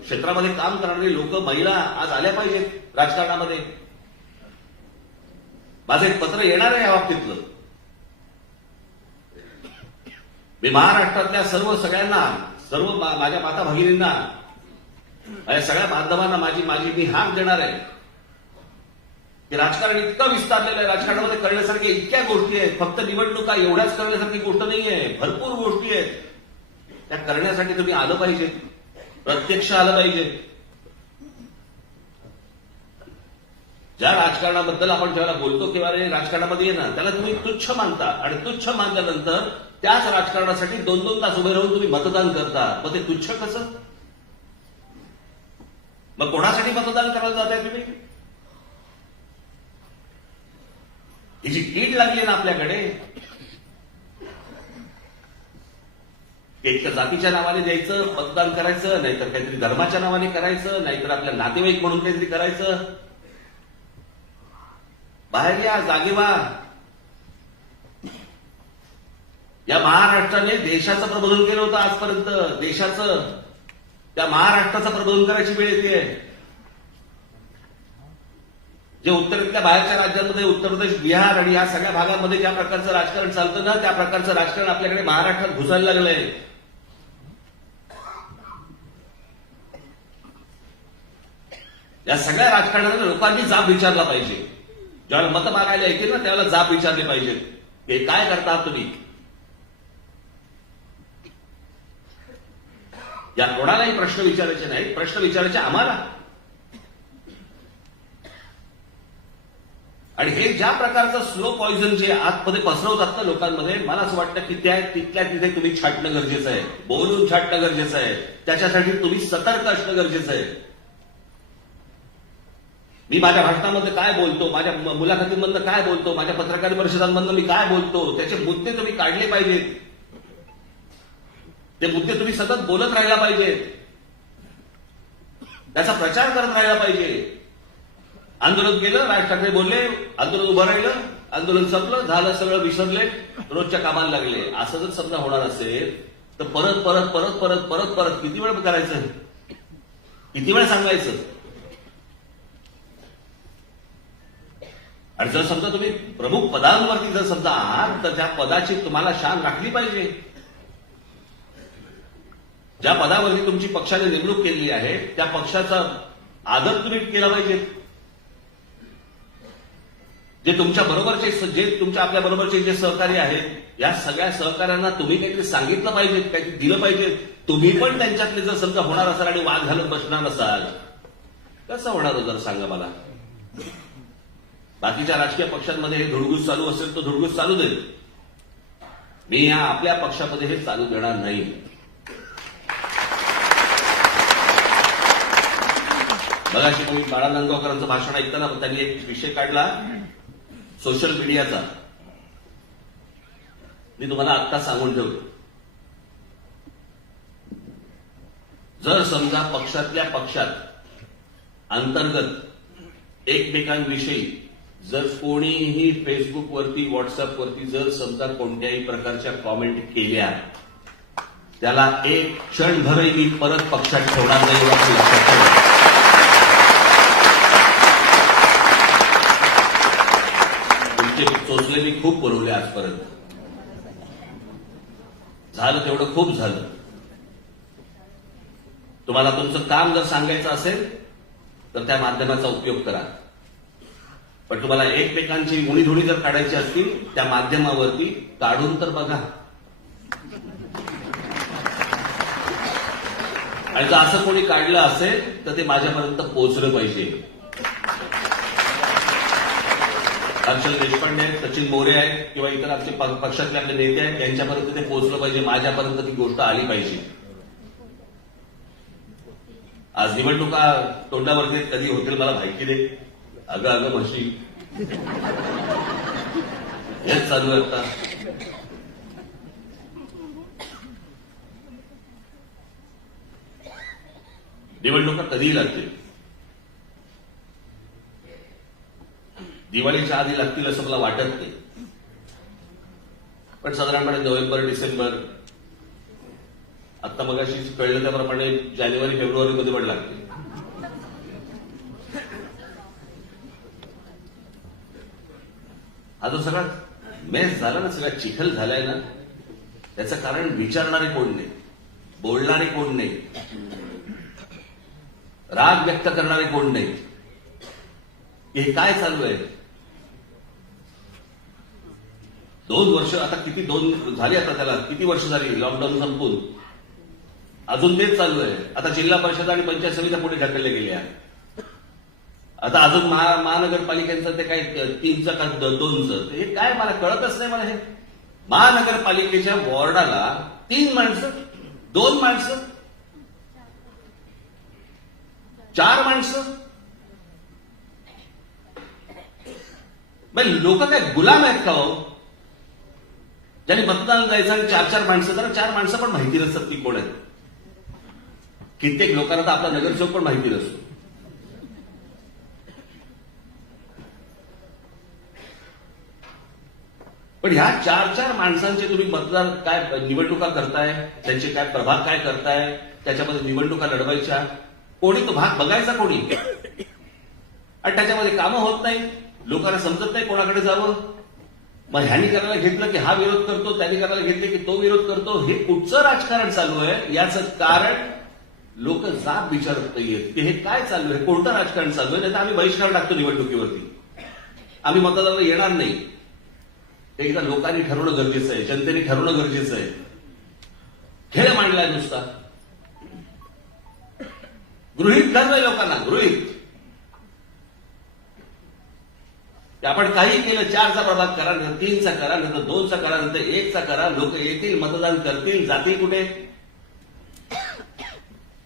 क्षेत्रामध्ये काम करणारे लोक, महिला आज आल्या पाहिजेत राजकारणामध्ये. माझं एक पत्र येणार आहे या बाबतीतलं. मी महाराष्ट्रातल्या सगळ्यांना माझ्या माता भगिनींना सगळ्या बांधवांना माझी मी हाक देणार आहे की राजकारण इतकं विस्तारलेलं आहे. राजकारणामध्ये करण्यासारख्या इतक्या गोष्टी आहेत. फक्त निवडणुका एवढ्याच करण्यासारखी गोष्ट नाहीये. भरपूर गोष्टी आहेत. त्या करण्यासाठी तुम्ही आलं पाहिजे, प्रत्यक्ष आलं पाहिजे. ज्या राजकारणाबद्दल आपण ज्यावेळेला बोलतो किंवा राजकारणामध्ये ये ना, त्याला तुम्ही तुच्छ मानता आणि तुच्छ मानल्यानंतर त्याच राजकारणासाठी 2-2 तास उभे राहून तुम्ही मतदान करता. मग ते तुच्छ कसं? मग कोणासाठी मतदान करायला जाताय तुम्ही? ही जी कीड लागली ना आपल्याकडे, एक तर जातीच्या नावाने द्यायचं, मतदान करायचं, नाहीतर काहीतरी धर्माच्या नावाने करायचं, नाहीतर आपल्या नातेवाईक म्हणून काहीतरी करायचं. बाहेर या, जागे व्हा. या महाराष्ट्राने देशाचं प्रबोधन केलं होतं आजपर्यंत. देशाचं, त्या महाराष्ट्राचं प्रबोधन करायची वेळ येते. जे उत्तरेतल्या बाहेरच्या राज्यांमध्ये, उत्तर प्रदेश, बिहार आणि या सगळ्या भागामध्ये ज्या प्रकारचं राजकारण चालतं ना, त्या प्रकारचं राजकारण आपल्याकडे महाराष्ट्रात घुसायला लागलंय. या सगळ्या राजकारणाला लोकांनी जाब विचारला पाहिजे. ज्यावेळेला मतं मागायला येतील ना, त्यावेळेला जाब विचारले पाहिजे. हे काय करता तुम्ही? या कोणालाही प्रश्न विचारायचे नाहीत, प्रश्न विचारायचे आम्हाला. आणि हे ज्या प्रकारचं स्लो पॉइझन जे आतमध्ये पसरवतात ना लोकांमध्ये, मला असं वाटतं की तिथल्या तिथे तुम्ही छाटणं गरजेचं आहे. बोलून छाटणं गरजेचं आहे. त्याच्यासाठी तुम्ही सतर्क असणं गरजेचं आहे. मी माझ्या भाषणामध्ये काय बोलतो, माझ्या मुलाखतींमधनं काय बोलतो, माझ्या पत्रकार परिषदांमधनं मी काय बोलतो, त्याचे मुद्दे तुम्ही काढले पाहिजेत. ते मुद्दे तुम्ही सतत बोलत राहायला पाहिजेत. त्याचा प्रचार करत राहायला पाहिजे. आंदोलन केलं, राज ठाकरे बोलले, आंदोलन उभं राहिलं, आंदोलन संपलं, झालं, सगळं विसरले, रोजच्या कामाला लागले. असं जर समजा होणार असेल तर परत परत परत परत परत परत किती वेळ करायचं, किती वेळ सांगायचं? आणि जर समजा तुम्ही प्रमुख पदांवरती जर समजा आहात तर त्या पदाची तुम्हाला शान राखली पाहिजे. ज्या पदावरती तुमची पक्षाने नेमणूक केलेली आहे त्या पक्षाचा आदर तुम्ही केला पाहिजे. जे तुमच्या बरोबरचे, जे तुमच्या आपल्या बरोबरचे जे सहकारी आहेत, या सगळ्या सहकाऱ्यांना तुम्ही काहीतरी सांगितलं पाहिजे, काहीतरी दिलं पाहिजे. तुम्ही पण त्यांच्यातले जर समजा होणार असाल आणि वाद घालत बसणार असाल, कसं होणार जर सांगा मला. बाकीच्या राजकीय पक्षांमध्ये हे धुडगूस चालू असेल तर धुडगूस चालू दे. मी या आपल्या पक्षामध्ये हे चालू देणार नाही. मगाशी मी बाळा नांदगावकरांचं भाषण ऐकताना त्यांनी एक विषय काढला सोशल मीडियाचा. मी तुम्हाला आत्ता सांगून ठेवतो, जर समजा पक्षातल्या पक्षात अंतर्गत एकमेकांविषयी जर कोणीही फेसबुकवरती, व्हॉट्सअपवरती जर समजा कोणत्याही प्रकारच्या कॉमेंट केल्या, त्याला एक क्षणभरही मी परत पक्षात ठेवणार नाही. लक्षात ठेवा. चोचले मी खूप पुरवले आजपर्यंत. झालं तेवढं खूप झालं. तुम्हाला तुमचं काम जर सांगायचं असेल तर त्या माध्यमाचा उपयोग करा. पण तुम्हाला एकमेकांची उणीधुणी जर काढायची असतील त्या माध्यमावरती काढून तर बघा. आणि जर असं कोणी काढलं असेल तर ते माझ्यापर्यंत पोहोचलं पाहिजे. हर्षल देशपांडे आहेत, सचिन मोरे आहेत किंवा इतर आपले पक्षातले आपले नेते आहेत, त्यांच्यापर्यंत ते पोहोचलं पाहिजे. माझ्यापर्यंत ती गोष्ट आली पाहिजे. आज निवडणुका तोंडावरती कधी होतील मला माहिती नाही. अगं म्हशी हेच चालू आहे आता. निवडणुका कधीही लागतील. दिवाळीच्या आधी लागतील असं मला वाटत नाही. पण साधारणपणे नोव्हेंबर, डिसेंबर, आता मगाशी कळलं त्याप्रमाणे जानेवारी, फेब्रुवारीमध्ये पण लागतील. हा जो सगळा मेस झाला ना, सगळा चिखल झालाय ना, त्याचं कारण विचारणारे कोण नाही, बोलणारे कोण नाही, राग व्यक्त करणारे कोण नाही. हे काय चालू आहे? 2 वर्ष आता किती 2 झाली, आता त्याला किती वर्ष झाली लॉकडाऊन संपून, अजून तेच चालू आहे. आता जिल्हा परिषद आणि पंचायत समित्या पुढे ढकलले गेले आहे. आता अजून महानगरपालिकेचं ते काय 3चं का 2चं, हे काय मला कळतच नाही. मला हे महानगरपालिकेच्या वॉर्डाला 3 माणसं, 2 माणसं, 4 माणसं, लोक काय गुलाम आहेत का हो? ज्यांनी मतदान जायचं आणि 4 माणसं, तर 4 माणसं पण माहिती नसतात ती कोण आहेत. कित्येक लोकांना तर आपला नगरसेवक पण माहिती नसतो. पण ह्या 4 माणसांचे तुम्ही मतदार काय निवडणुका करताय, त्यांचे काय प्रभाग काय करताय, त्याच्यामध्ये निवडणुका लढवायच्या, कोणी तो भाग बघायचा कोणी, आणि त्याच्यामध्ये कामं होत नाही, लोकांना समजत नाही कोणाकडे जावं. मग ह्यानी करायला घेतलं की हा विरोध करतो, त्यांनी करायला घेतले की तो विरोध करतो. हे कुठचं राजकारण चालू आहे? याचं कारण लोक जाब विचारत नाहीयेत की हे काय चालू आहे, कोणतं राजकारण चालू आहे. नाही तर आम्ही बहिष्कार टाकतो निवडणुकीवरती, आम्ही मतदाराला येणार नाही. एकदा लोकांनी ठरवणं गरजेचं आहे, जनतेने ठरवणं गरजेचं आहे. खेळ मांडलाय नुसता, गृहीत धरलंय लोकांना, गृहीत. आपण काही केलं, 4चा प्रभाग करा, 3चा करा, नंतर 2चा करा, नंतर 1चा करा. लोक येतील, मतदान करतील, जातील कुठे?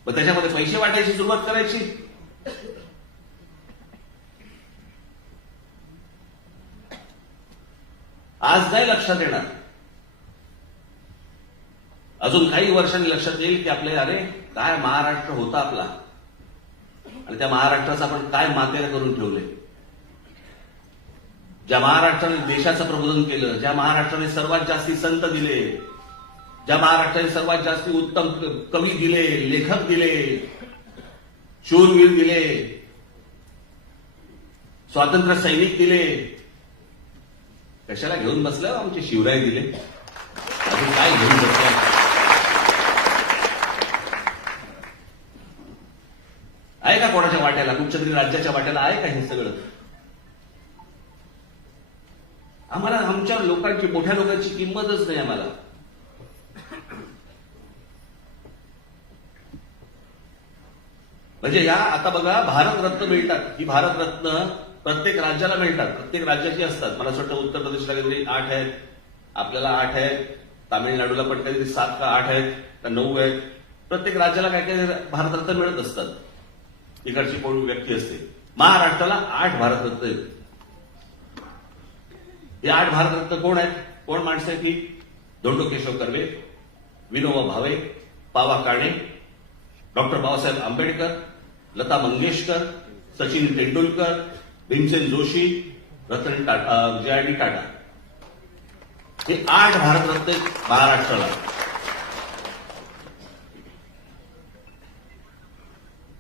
मग त्याच्यामध्ये पैसे वाटायची सुरुवात करायची. आज नाही लक्षात येणार, अजून काही वर्षांनी लक्षात येईल की आपले अरे काय महाराष्ट्र होता आपला, आणि त्या महाराष्ट्राचं आपण काय मातेला करून ठेवले. ज्या महाराष्ट्राने देशाचं प्रबोधन केलं, ज्या महाराष्ट्राने सर्वात जास्ती संत दिले, ज्या महाराष्ट्राने सर्वात जास्ती उत्तम कवी दिले, लेखक दिले, शूरवीर दिले, स्वातंत्र्य सैनिक दिले, कशाला घेऊन बसलं? आमचे शिवराय दिले, अजून काय घेऊन बसलं? आहे का कोणाच्या वाट्याला, कुठच्या तरी राज्याच्या वाट्याला आहे का हे सगळं? आम्हाला आमच्या लोकांची, मोठ्या लोकांची किंमतच नाही आम्हाला. म्हणजे या आता बघा, भारतरत्न मिळतात, ही भारतरत्न प्रत्येक राज्याला मिळतात, प्रत्येक राज्याची असतात. मला असं वाटतं उत्तर प्रदेशला काहीतरी 8 आहेत, आपल्याला 8 आहेत, तामिळनाडूला पण काहीतरी 7 का 8 आहेत का 9 आहेत. प्रत्येक राज्याला काय काय भारतरत्न मिळत असतात, इकडची कोण व्यक्ती असते. महाराष्ट्राला 8 भारतरत्न आहेत. हे 8 भारतरत्न कोण आहेत? कोण माणसं आहेत ही? धोंडो केशव कर्वे, विनोबा भावे, पावा काणे, डॉक्टर बाबासाहेब आंबेडकर, लता मंगेशकर, सचिन तेंडुलकर, भीमसेन जोशी, रतन टाटा, जे.आर.डी. टाटा. हे 8 भारतरत्न महाराष्ट्राला.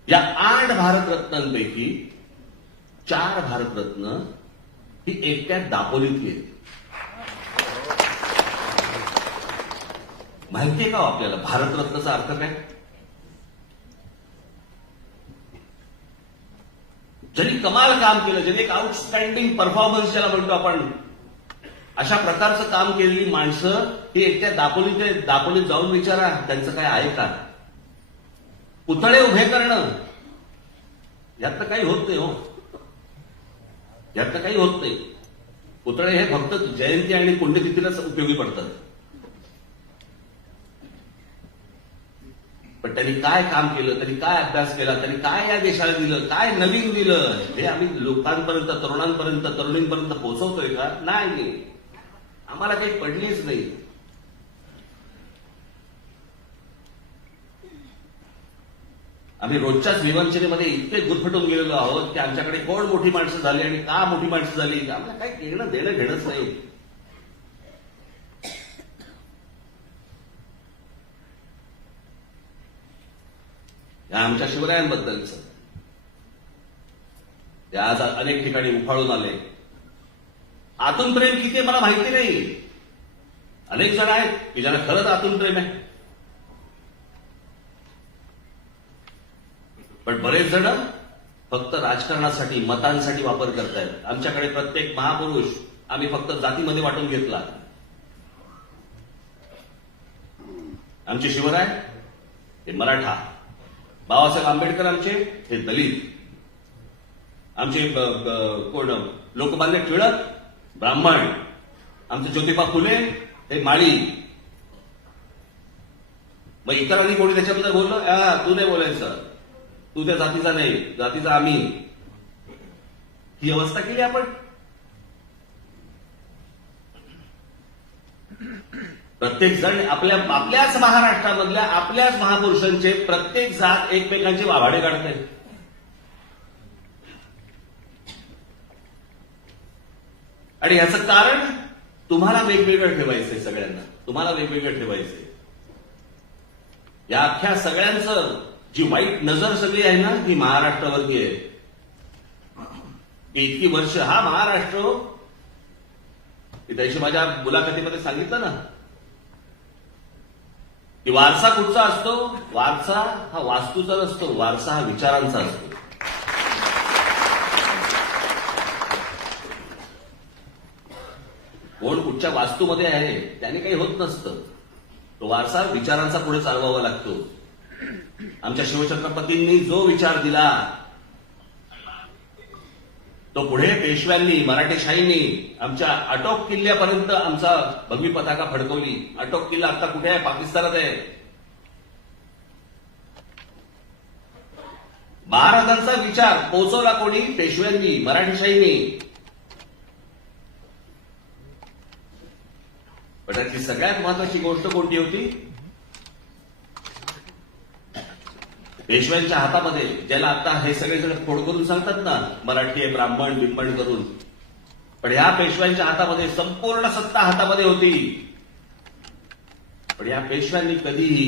या 8 भारतरत्नांपैकी 4 भारतरत्न ही एकट्या दापोलीतली आहेत. माहितीये का आपल्याला भारतरत्नाचा अर्थ काय? ज्यांनी कमाल काम केलं, ज्यांनी एक आउटस्टँडिंग परफॉर्मन्स ज्याला म्हणतो आपण, अशा प्रकारचं काम केलेली माणसं ही एकट्या दापोलीत जाऊन विचारा त्यांचं काय आहे का? पुतळे उभे करणं यात तर काही होत नाही हो, यात तर काही होत नाही. पुतळे हे फक्त जयंती आणि पुण्यतिथीलाच उपयोगी पडतात. पण त्यांनी काय काम केलं, त्यांनी काय अभ्यास केला, त्यांनी काय या देशाला दिलं, काय नवीन दिलं, हे आम्ही लोकांपर्यंत, तरुणांपर्यंत, तरुणींपर्यंत पोहोचवतोय का? नाही, आम्हाला काही पडलीच नाही. आम्ही रोजच्याच विवंचनेमध्ये इतके गुरफटून गेलेलो आहोत की आमच्याकडे कोण मोठी माणसं झाली आणि का मोठी माणसं झाली, आम्हाला काही घेणं देणं घेणंच नाही. या आमच्या शिवरायांबद्दलच ते आज अनेक ठिकाणी उफाळून आले. आतून प्रेम किती मला माहिती नाही, अनेक जण आहेत की ज्यांना खरंच आतून प्रेम आहे, पण बरेच जण फक्त राजकारणासाठी मतांसाठी वापर करतायत. आमच्याकडे प्रत्येक महापुरुष आम्ही फक्त जातीमध्ये वाटून घेतला. आमचे शिवराय हे मराठा, बाबासाहेब आंबेडकर आमचे हे दलित, आमचे कोण लोकमान्य टिळक ब्राह्मण, आमचे ज्योतिबा फुले हे माळी. मग इतरांनी कोणी त्याच्याबद्दल बोललं, तू नाही बोलायचं, तू त्या जातीचा नाही, जातीचा आम्ही. ही अवस्था केली आपण. प्रत्येक जण आपल्याच महाराष्ट्रामधल्या आपल्याच महापुरुषांचे प्रत्येक जात एकमेकांचे वाभाडे काढते. आणि याचं कारण तुम्हाला वेगवेगळं ठेवायचंय, सगळ्यांना तुम्हाला वेगवेगळं ठेवायचंय. या अख्ख्या सगळ्यांचं जी वाईट नजर सगळी आहे ना, ही महाराष्ट्रावरती आहे. इतकी वर्ष हा महाराष्ट्र, मी त्याशी माझ्या मुलाखतीमध्ये सांगितलं ना की वारसा कुठचा असतो, वारसा हा वास्तूचा नसतो, वारसा हा विचारांचा असतो. कोण कुठच्या वास्तूमध्ये आहे त्याने काही होत नसतं, तो वारसा विचारांचा पुढे चालवावा लागतो. आमच्या शिवछत्रपतींनी जो विचार दिला तो पुढे पेशव्यांनी, मराठेशाहींनी आमच्या अटोक किल्ल्यापर्यंत आमचा भगवी पताका फडकवली. अटोक किल्ला आता कुठे आहे? पाकिस्तानात आहे. महाराजांचा विचार पोहोचवला कोणी? पेशव्यांनी, मराठेशाहींनी. पण त्याची सगळ्यात महत्वाची गोष्ट कोणती होती? पेशव्यांच्या हातामध्ये, ज्याला आता हे सगळेजण फोड करून सांगतात ना मराठी आहे ब्राह्मण बिंबण करून, पण ह्या पेशव्यांच्या हातामध्ये संपूर्ण सत्ता हातामध्ये होती. पण या पेशव्यांनी कधीही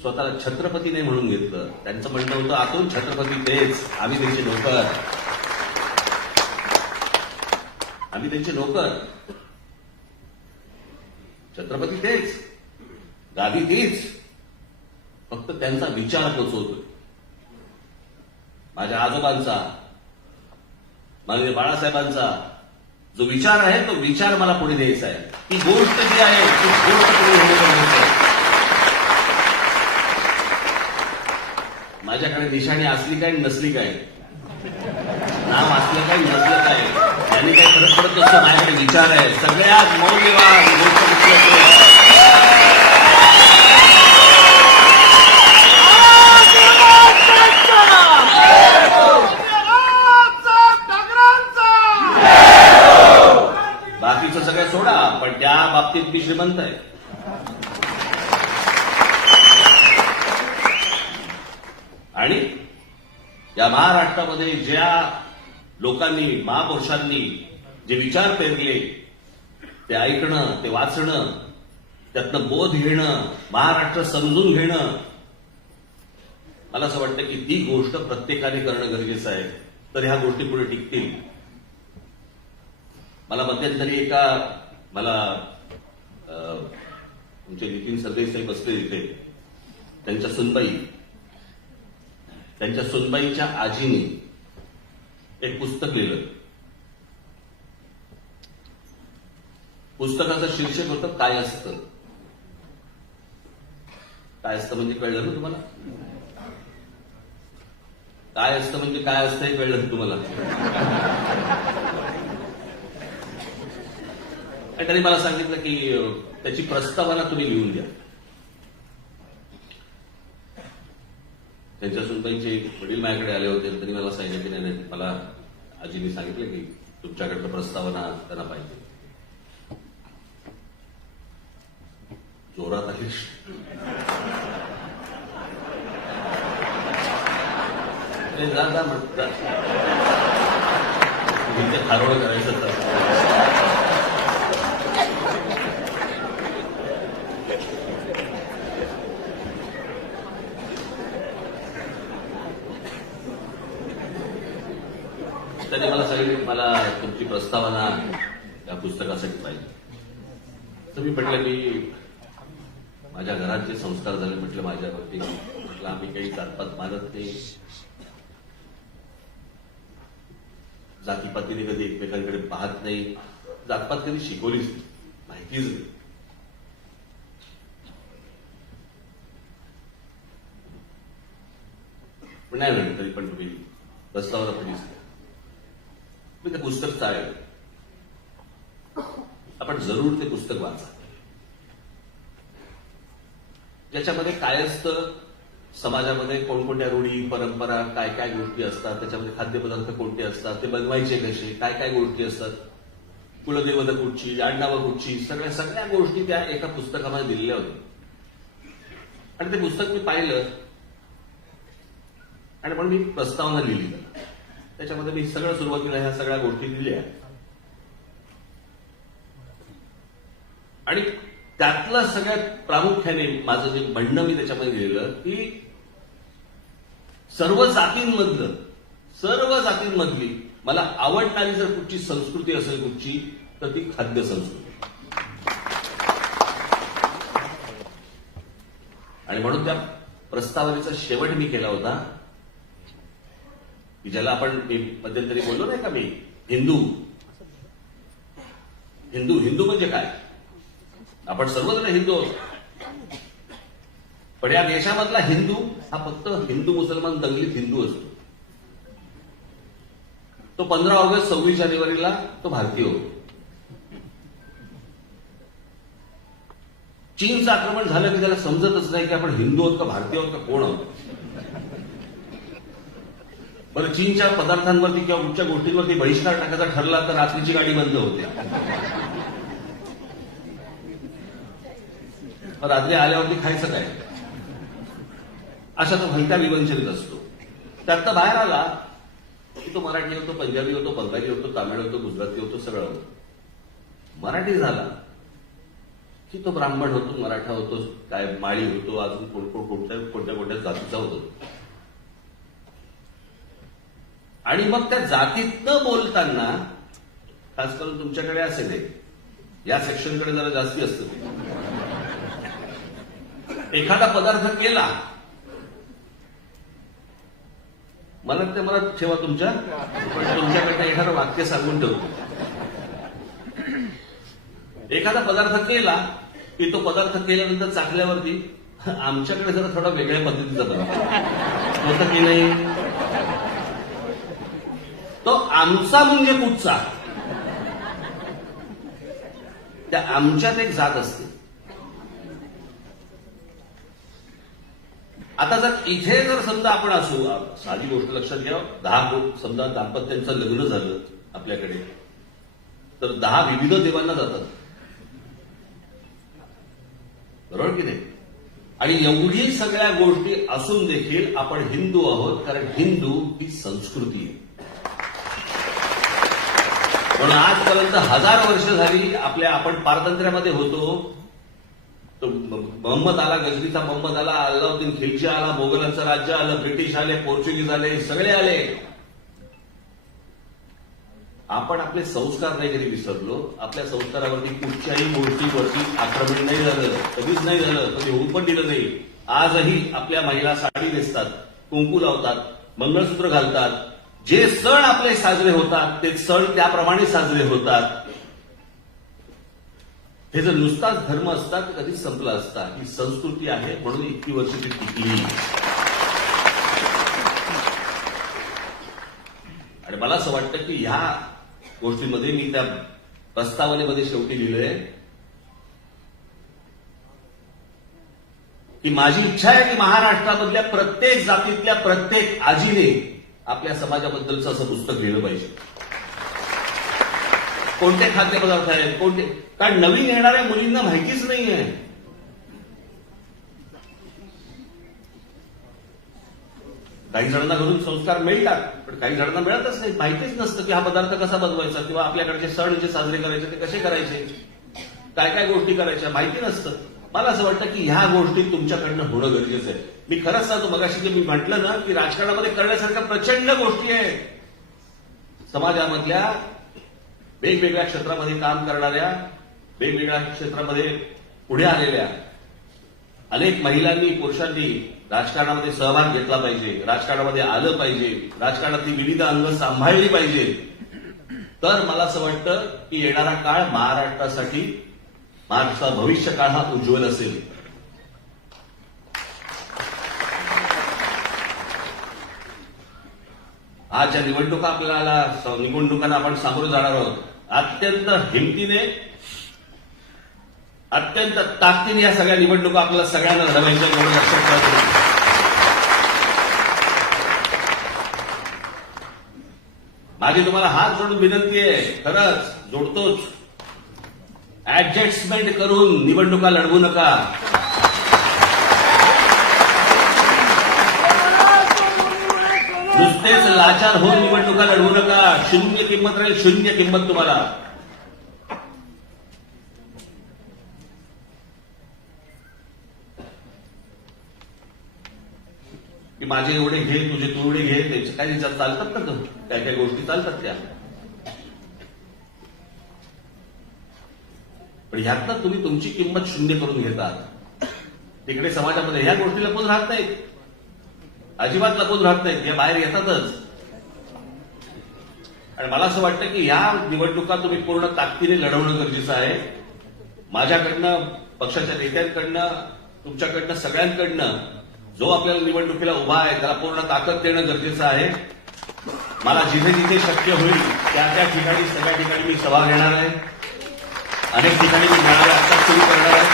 स्वतःला छत्रपती नाही म्हणून घेतलं. त्यांचं म्हणणं होतं आतून छत्रपती तेच, आम्ही त्यांचे नोकर, आम्ही त्यांचे नोकर. छत्रपती तेच, गादी तीच, फक्त त्यांचा विचार पोचवतोय. माझ्या आजोबांचा, माझ्या बाळासाहेबांचा जो विचार आहे तो विचार मला पुढे द्यायचा आहे. ती गोष्ट जी आहे ती गोष्ट पुढे नेण्याचं आहे. माझ्याकडे निशाणी असली काय नसली काय, नाम असलं काय नसलं काय, यांनी काही फरक पडत नसतो. माझ्याकडे विचार आहे. सगळ्यात मौल्यवान गोष्ट कुठली असते? बाकीचं सगळं सोडा, पण त्या बाबतीत मी श्रीमंत आहे. आणि या महाराष्ट्रामध्ये ज्या लोकांनी, महापुरुषांनी जे विचार पेरले ते ऐकणं, ते वाचणं, त्यातनं बोध घेणं, महाराष्ट्र समजून घेणं, मला असं वाटतं की ती गोष्ट प्रत्येकाने करणं गरजेचं आहे. तर ह्या गोष्टी पुढे टिकतील. मला मध्यंतरी मला तुमचे नितीन सरदेसाई बसले इथे, त्यांच्या सुनबाईच्या आजीने एक पुस्तक लिहिलं. पुस्तकाचं शीर्षक होतं काय असतं. काय असतं म्हणजे कळलं ना तुम्हाला? काय असतं म्हणजे काय असतं हे कळलं ना तुम्हाला? आणि त्यांनी मला सांगितलं की त्याची प्रस्तावना तुम्ही लिहून द्या. त्यांच्या सुनबाईंचे वडील माझ्याकडे आले होते. त्यांनी मला सांगितलं की नाही, मला आजीने सांगितलं की तुमच्याकडनं प्रस्तावना त्यांना पाहिजे. जोरात आली. जा म्हटलं इथे खारोळ करायचं तर त्यांनी मला सांगितलं मला तुमची प्रस्तावना या पुस्तकासाठी पाहिजे. तर मी म्हटलं मी माझ्या घरात जे संस्कार झाले म्हटलं माझ्यावरती, म्हटलं आम्ही काही जातपात मानत नाही, जातीपातीने कधी एकमेकांकडे पाहत नाही, जातपात कधी शिकवलीच नाही, माहितीच नाही. पण नाही म्हणत तरी पण तुम्ही रस्त्यावर कधीच मी ते पुस्तक चालेल, आपण जरूर ते पुस्तक वाचा, ज्याच्यामध्ये काय असतं, समाजामध्ये कोणकोणत्या रूढी परंपरा काय काय गोष्टी असतात, त्याच्यामध्ये खाद्यपदार्थ कोणते असतात, ते बनवायचे कसे, काय काय गोष्टी असतात, कुलदेवता कुठची, आडनावं कुठची, सगळ्या गोष्टी त्या एका पुस्तकामध्ये दिलेल्या होत्या. आणि ते पुस्तक मी पाहिलं आणि म्हणून मी प्रस्तावना लिहिली त्याला. त्याच्यामध्ये मी सगळं सुरुवातीला ह्या सगळ्या गोष्टी दिल्या आणि त्यातलं सगळ्यात प्रामुख्याने माझं जे म्हणणं मी त्याच्यामध्ये लिहिलं की सर्व जातींमधली मला आवडणारी जर कुठची संस्कृती असेल कुठची तर ती खाद्य संस्कृती. आणि म्हणून त्या प्रस्तावनेचा शेवट मी केला होता की ज्याला आपण मध्यंतरी बोललो नाही का मी हिंदू म्हणजे काय, आपण सर्वजण हिंदू आहोत, पण या देशामधला हिंदू हा फक्त हिंदू मुसलमान दंगलीत हिंदू असतो. तो 15 ऑगस्ट 26 जानेवारीला तो भारतीय होतो. चीनचं आक्रमण झालं की त्याला समजतच नाही की आपण हिंदू आहोत का भारतीय आहोत का कोण आहोत. बरं, चीनच्या पदार्थांवरती किंवा कुठच्या गोष्टींवरती बहिष्कार टाकायचा ठरला तर रात्रीची गाडी बंद होते. रात्री आल्यावरती खायचं काय, अशा तो हलका विवंचनित असतो. त्यातनं बाहेर आला की तो मराठी होतो, पंजाबी होतो, बंगाली होतो, तामिळ होतो, गुजराती होतो, सगळं होतं. मराठी झाला की तो ब्राह्मण होतो, मराठा होतो, काय माळी होतो, अजून कोणत्या जातीचा होतो. आणि मग त्या जातीतनं बोलताना खास करून तुमच्याकडे असे नाही, या सेक्शनकडे जरा जास्ती असतं. एखादा पदार्थ केला मला ठेवा तुमच्याकडे एखादं वाक्य सांगून ठेवतो. एखादा पदार्थ केला की तो पदार्थ केल्यानंतर चाखल्यावरती आमच्याकडे जरा थोडा वेगळ्या पद्धतीचा पदार्थ होतं की नाही, तो आमचा म्हणजे कुठचा, त्या आमच्यात एक जात असते. आता जर इथे जर समजा आपण असू, साधी गोष्ट लक्षात घ्या, 10 समजा दाम्पत्यांचं लग्न झालं आपल्याकडे तर 10 विविध देवांना जातात, बरोबर की नाही. आणि एवढी सगळ्या गोष्टी असून देखील आपण हिंदू आहोत, कारण हिंदू ही संस्कृती आहे. म्हणून आजपर्यंत 1000 वर्ष झाली आपण पारतंत्र्यामध्ये होतो. तो मोहम्मद आला, गजनीचा मोहम्मद आला, अल्लाउद्दीन खिलजी आला, मोगलांचं राज्य आलं, ब्रिटिश आले, पोर्चुगीज आले, सगळे आले. आपण आपले संस्कार नाही कधी विसरलो. आपल्या संस्कारावरती कुठच्याही गोष्टीवरती आक्रमण नाही झालं, कधीच नाही झालं, कधी होऊ पण दिलं नाही. आजही आपल्या महिला साडी नेसतात, कुंकू लावतात, मंगळसूत्र घालतात. जे सण आपले साजरे होतात ते सण त्याप्रमाणे साजरे होतात. हे जर नुसताच धर्म असता तर कधीच संपला असता. ही संस्कृती आहे म्हणून इतकी वर्ष ती टिकली. आणि मला असं वाटतं की ह्या गोष्टीमध्ये मी त्या प्रस्तावनेमध्ये शेवटी लिहिलंय की माझी इच्छा आहे की महाराष्ट्रामधल्या प्रत्येक जातीतल्या प्रत्येक आजीने आपल्या समाजाबद्दलचं असं पुस्तक लिहिलं पाहिजे. कोणते खाद्यपदार्थ आहेत, कोणते, कारण नवीन येणाऱ्या मुलींना माहितीच नाहीये. काही जणांना घरून संस्कार मिळतात पण काही जणांना मिळतच नाही. माहितीच नसतं की हा पदार्थ कसा बनवायचा किंवा आपल्याकडचे सण जे साजरे करायचे ते कसे करायचे, काय काय गोष्टी करायच्या माहिती नसतं. मला असं वाटतं की ह्या गोष्टी तुमच्याकडनं होणं गरजेचं आहे. मी खरंच सांगतो, मगाशी जे मी म्हटलं ना की राजकारणामध्ये करण्यासारख्या प्रचंड गोष्टी आहेत. समाजामधल्या वेगवेगळ्या क्षेत्रामध्ये काम करणाऱ्या वेगवेगळ्या क्षेत्रामध्ये पुढे आलेल्या अनेक महिलांनी पुरुषांनी राजकारणामध्ये सहभाग घेतला पाहिजे, राजकारणामध्ये आलं पाहिजे, राजकारणातली विविध अंग सांभाळली पाहिजे. तर मला असं वाटतं की येणारा काळ महाराष्ट्रासाठी, महाराष्ट्राचा भविष्य काळ हा उज्ज्वल असेल. आज ज्या निवडणुकांना आपण सामोरे जाणार आहोत, अत्यंत हिमतीने, अत्यंत ताकदीने या सगळ्या निवडणुका आपल्याला सगळ्यांना लढवायच्या, एवढं लक्षात ठेवा. माझी तुम्हाला हात जोडून विनंती आहे, खरंच जोडतोच, ऍडजस्टमेंट करून निवडणुका लढवू नका. नुसतेच लाचार होऊन निवडणुका लढवू नका. शून्य किंमत राहील, शून्य किंमत तुम्हाला. की माझे एवढे घे, तुझे तुरडे घे, त्याचे काही चालतात का? काय काय गोष्टी चालतात त्या, पण ह्यातनं तुम्ही तुमची किंमत शून्य करून घेतात. तिकडे समाजामध्ये ह्या गोष्टी लपून राहत नाहीत, अजिबात लपून राहत नाहीत, या बाहेर येतातच. आणि मला असं वाटतं की ह्या निवडणुका तुम्ही पूर्ण ताकदीने लढवणं गरजेचं आहे. माझ्याकडनं, पक्षाच्या नेत्यांकडनं, तुमच्याकडनं, सगळ्यांकडनं जो आपल्याला निवडणुकीला उभा आहे त्याला पूर्ण ताकद देणं गरजेचं आहे. मला जिथे जिथे शक्य होईल त्या त्या ठिकाणी, सगळ्या ठिकाणी मी सभा घेणार आहे. अनेक ठिकाणी मी मेळावे आता सुरू करणार आहे.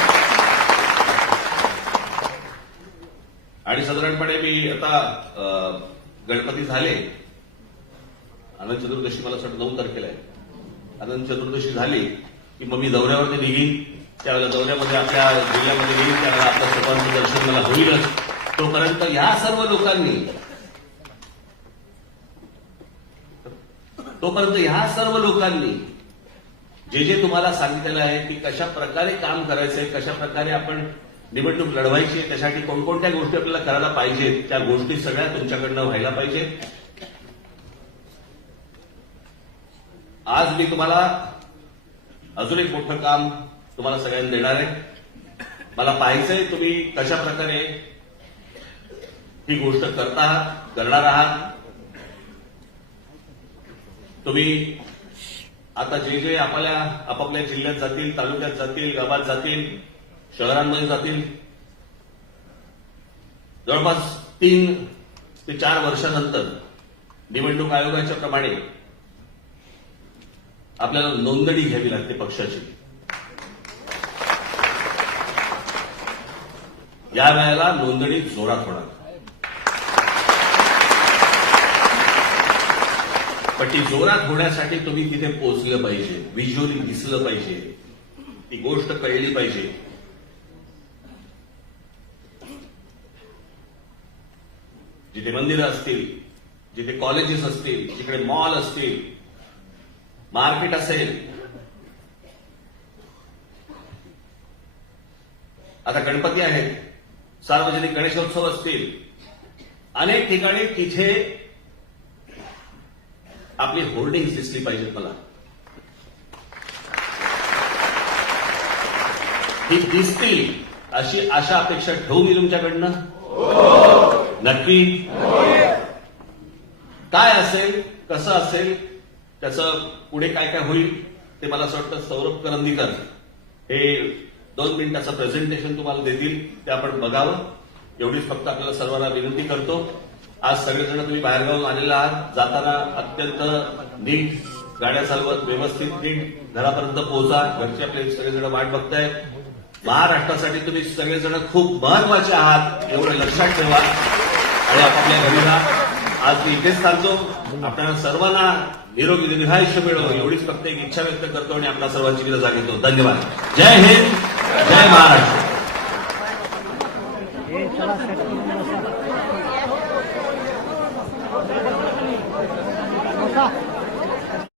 आणि साधारणपणे मी आता गणपती झाले, अनंत चतुर्दशी मला वाटतं 9 तारखेला आहे. अनंत चतुर्दशी झाली की मग मी दौऱ्यावरती निघीन. त्यावेळेला दौऱ्यामध्ये आपल्या जिल्ह्यामध्ये येईल, त्यावेळेला आपल्या सर्वांचं दर्शन मला होईलच. तोपर्यंत ह्या सर्व लोकांनी जे जे तुम्हाला सांगितलेलं आहे की कशा प्रकारे काम करायचंय, कशा प्रकारे आपण निवडणूक लढवायची, त्यासाठी कोणकोणत्या गोष्टी आपल्याला करायला पाहिजेत, त्या गोष्टी सगळ्या तुमच्याकडनं व्हायला पाहिजेत. आज मी तुम्हाला अजून एक मोठं काम तुम्हाला सगळ्यांना देणार आहे. मला पाहायचंय तुम्ही कशा प्रकारे ही गोष्ट करणार आहात. तुम्ही आता जे जे आपापल्या जिल्ह्यात जातील, तालुक्यात जातील, गावात जातील, शहरांमध्ये जातील, जवळपास 3 ते 4 वर्षानंतर निवडणूक आयोगाच्या प्रमाणे आपल्याला नोंदणी घ्यावी लागते पक्षाची. या वेळेला नोंदणी जोरात होणार, पण ती जोरात होण्यासाठी तुम्ही तिथे पोहोचलं पाहिजे, व्हिज्युअली दिसलं पाहिजे, ती गोष्ट कळली पाहिजे. जिथे मंदिरं असतील, जिथे कॉलेजेस असतील, जिकडे मॉल असतील, मार्केट असेल. आता गणपती आहेत, सार्वजनिक गणेशोत्सव असतील, अनेक ठिकाणी तिथे आपली होर्डिंग्स दिसली पाहिजेत. मला ही दिसतील अशी आशा अपेक्षा ठेवू मी तुमच्याकडनं. नक्की काय असेल, कसं असेल, त्याचं पुढे काय काय होईल ते मला असं वाटतं सौरभ करंदीकर हे 2 मिनिटाचं प्रेझेंटेशन तुम्हाला देतील, ते आपण बघावं. एवढीच फक्त आपल्याला सर्वांना विनंती करतो. आज सगळेजण तुम्ही बाहेरगावून आलेला आहात, जाताना अत्यंत नीट गाड्या चालवत, व्यवस्थित नीट घरापर्यंत पोहोचा. घरचे आपले सगळेजण वाट बघतायत. महाराष्ट्रासाठी तुम्ही सगळेजण खूप महत्वाचे आहात, एवढं लक्षात ठेवा आणि आपापल्या घरी राहा. आज मी इथेच थांबतो. आपल्याला सर्वांना निरोगी दीर्घायुष्य मिळो एवढीच फक्त एक इच्छा व्यक्त करतो आणि आपल्या सर्वांची विदा जागेतो. धन्यवाद. जय हिंद, जय महाराष्ट्र.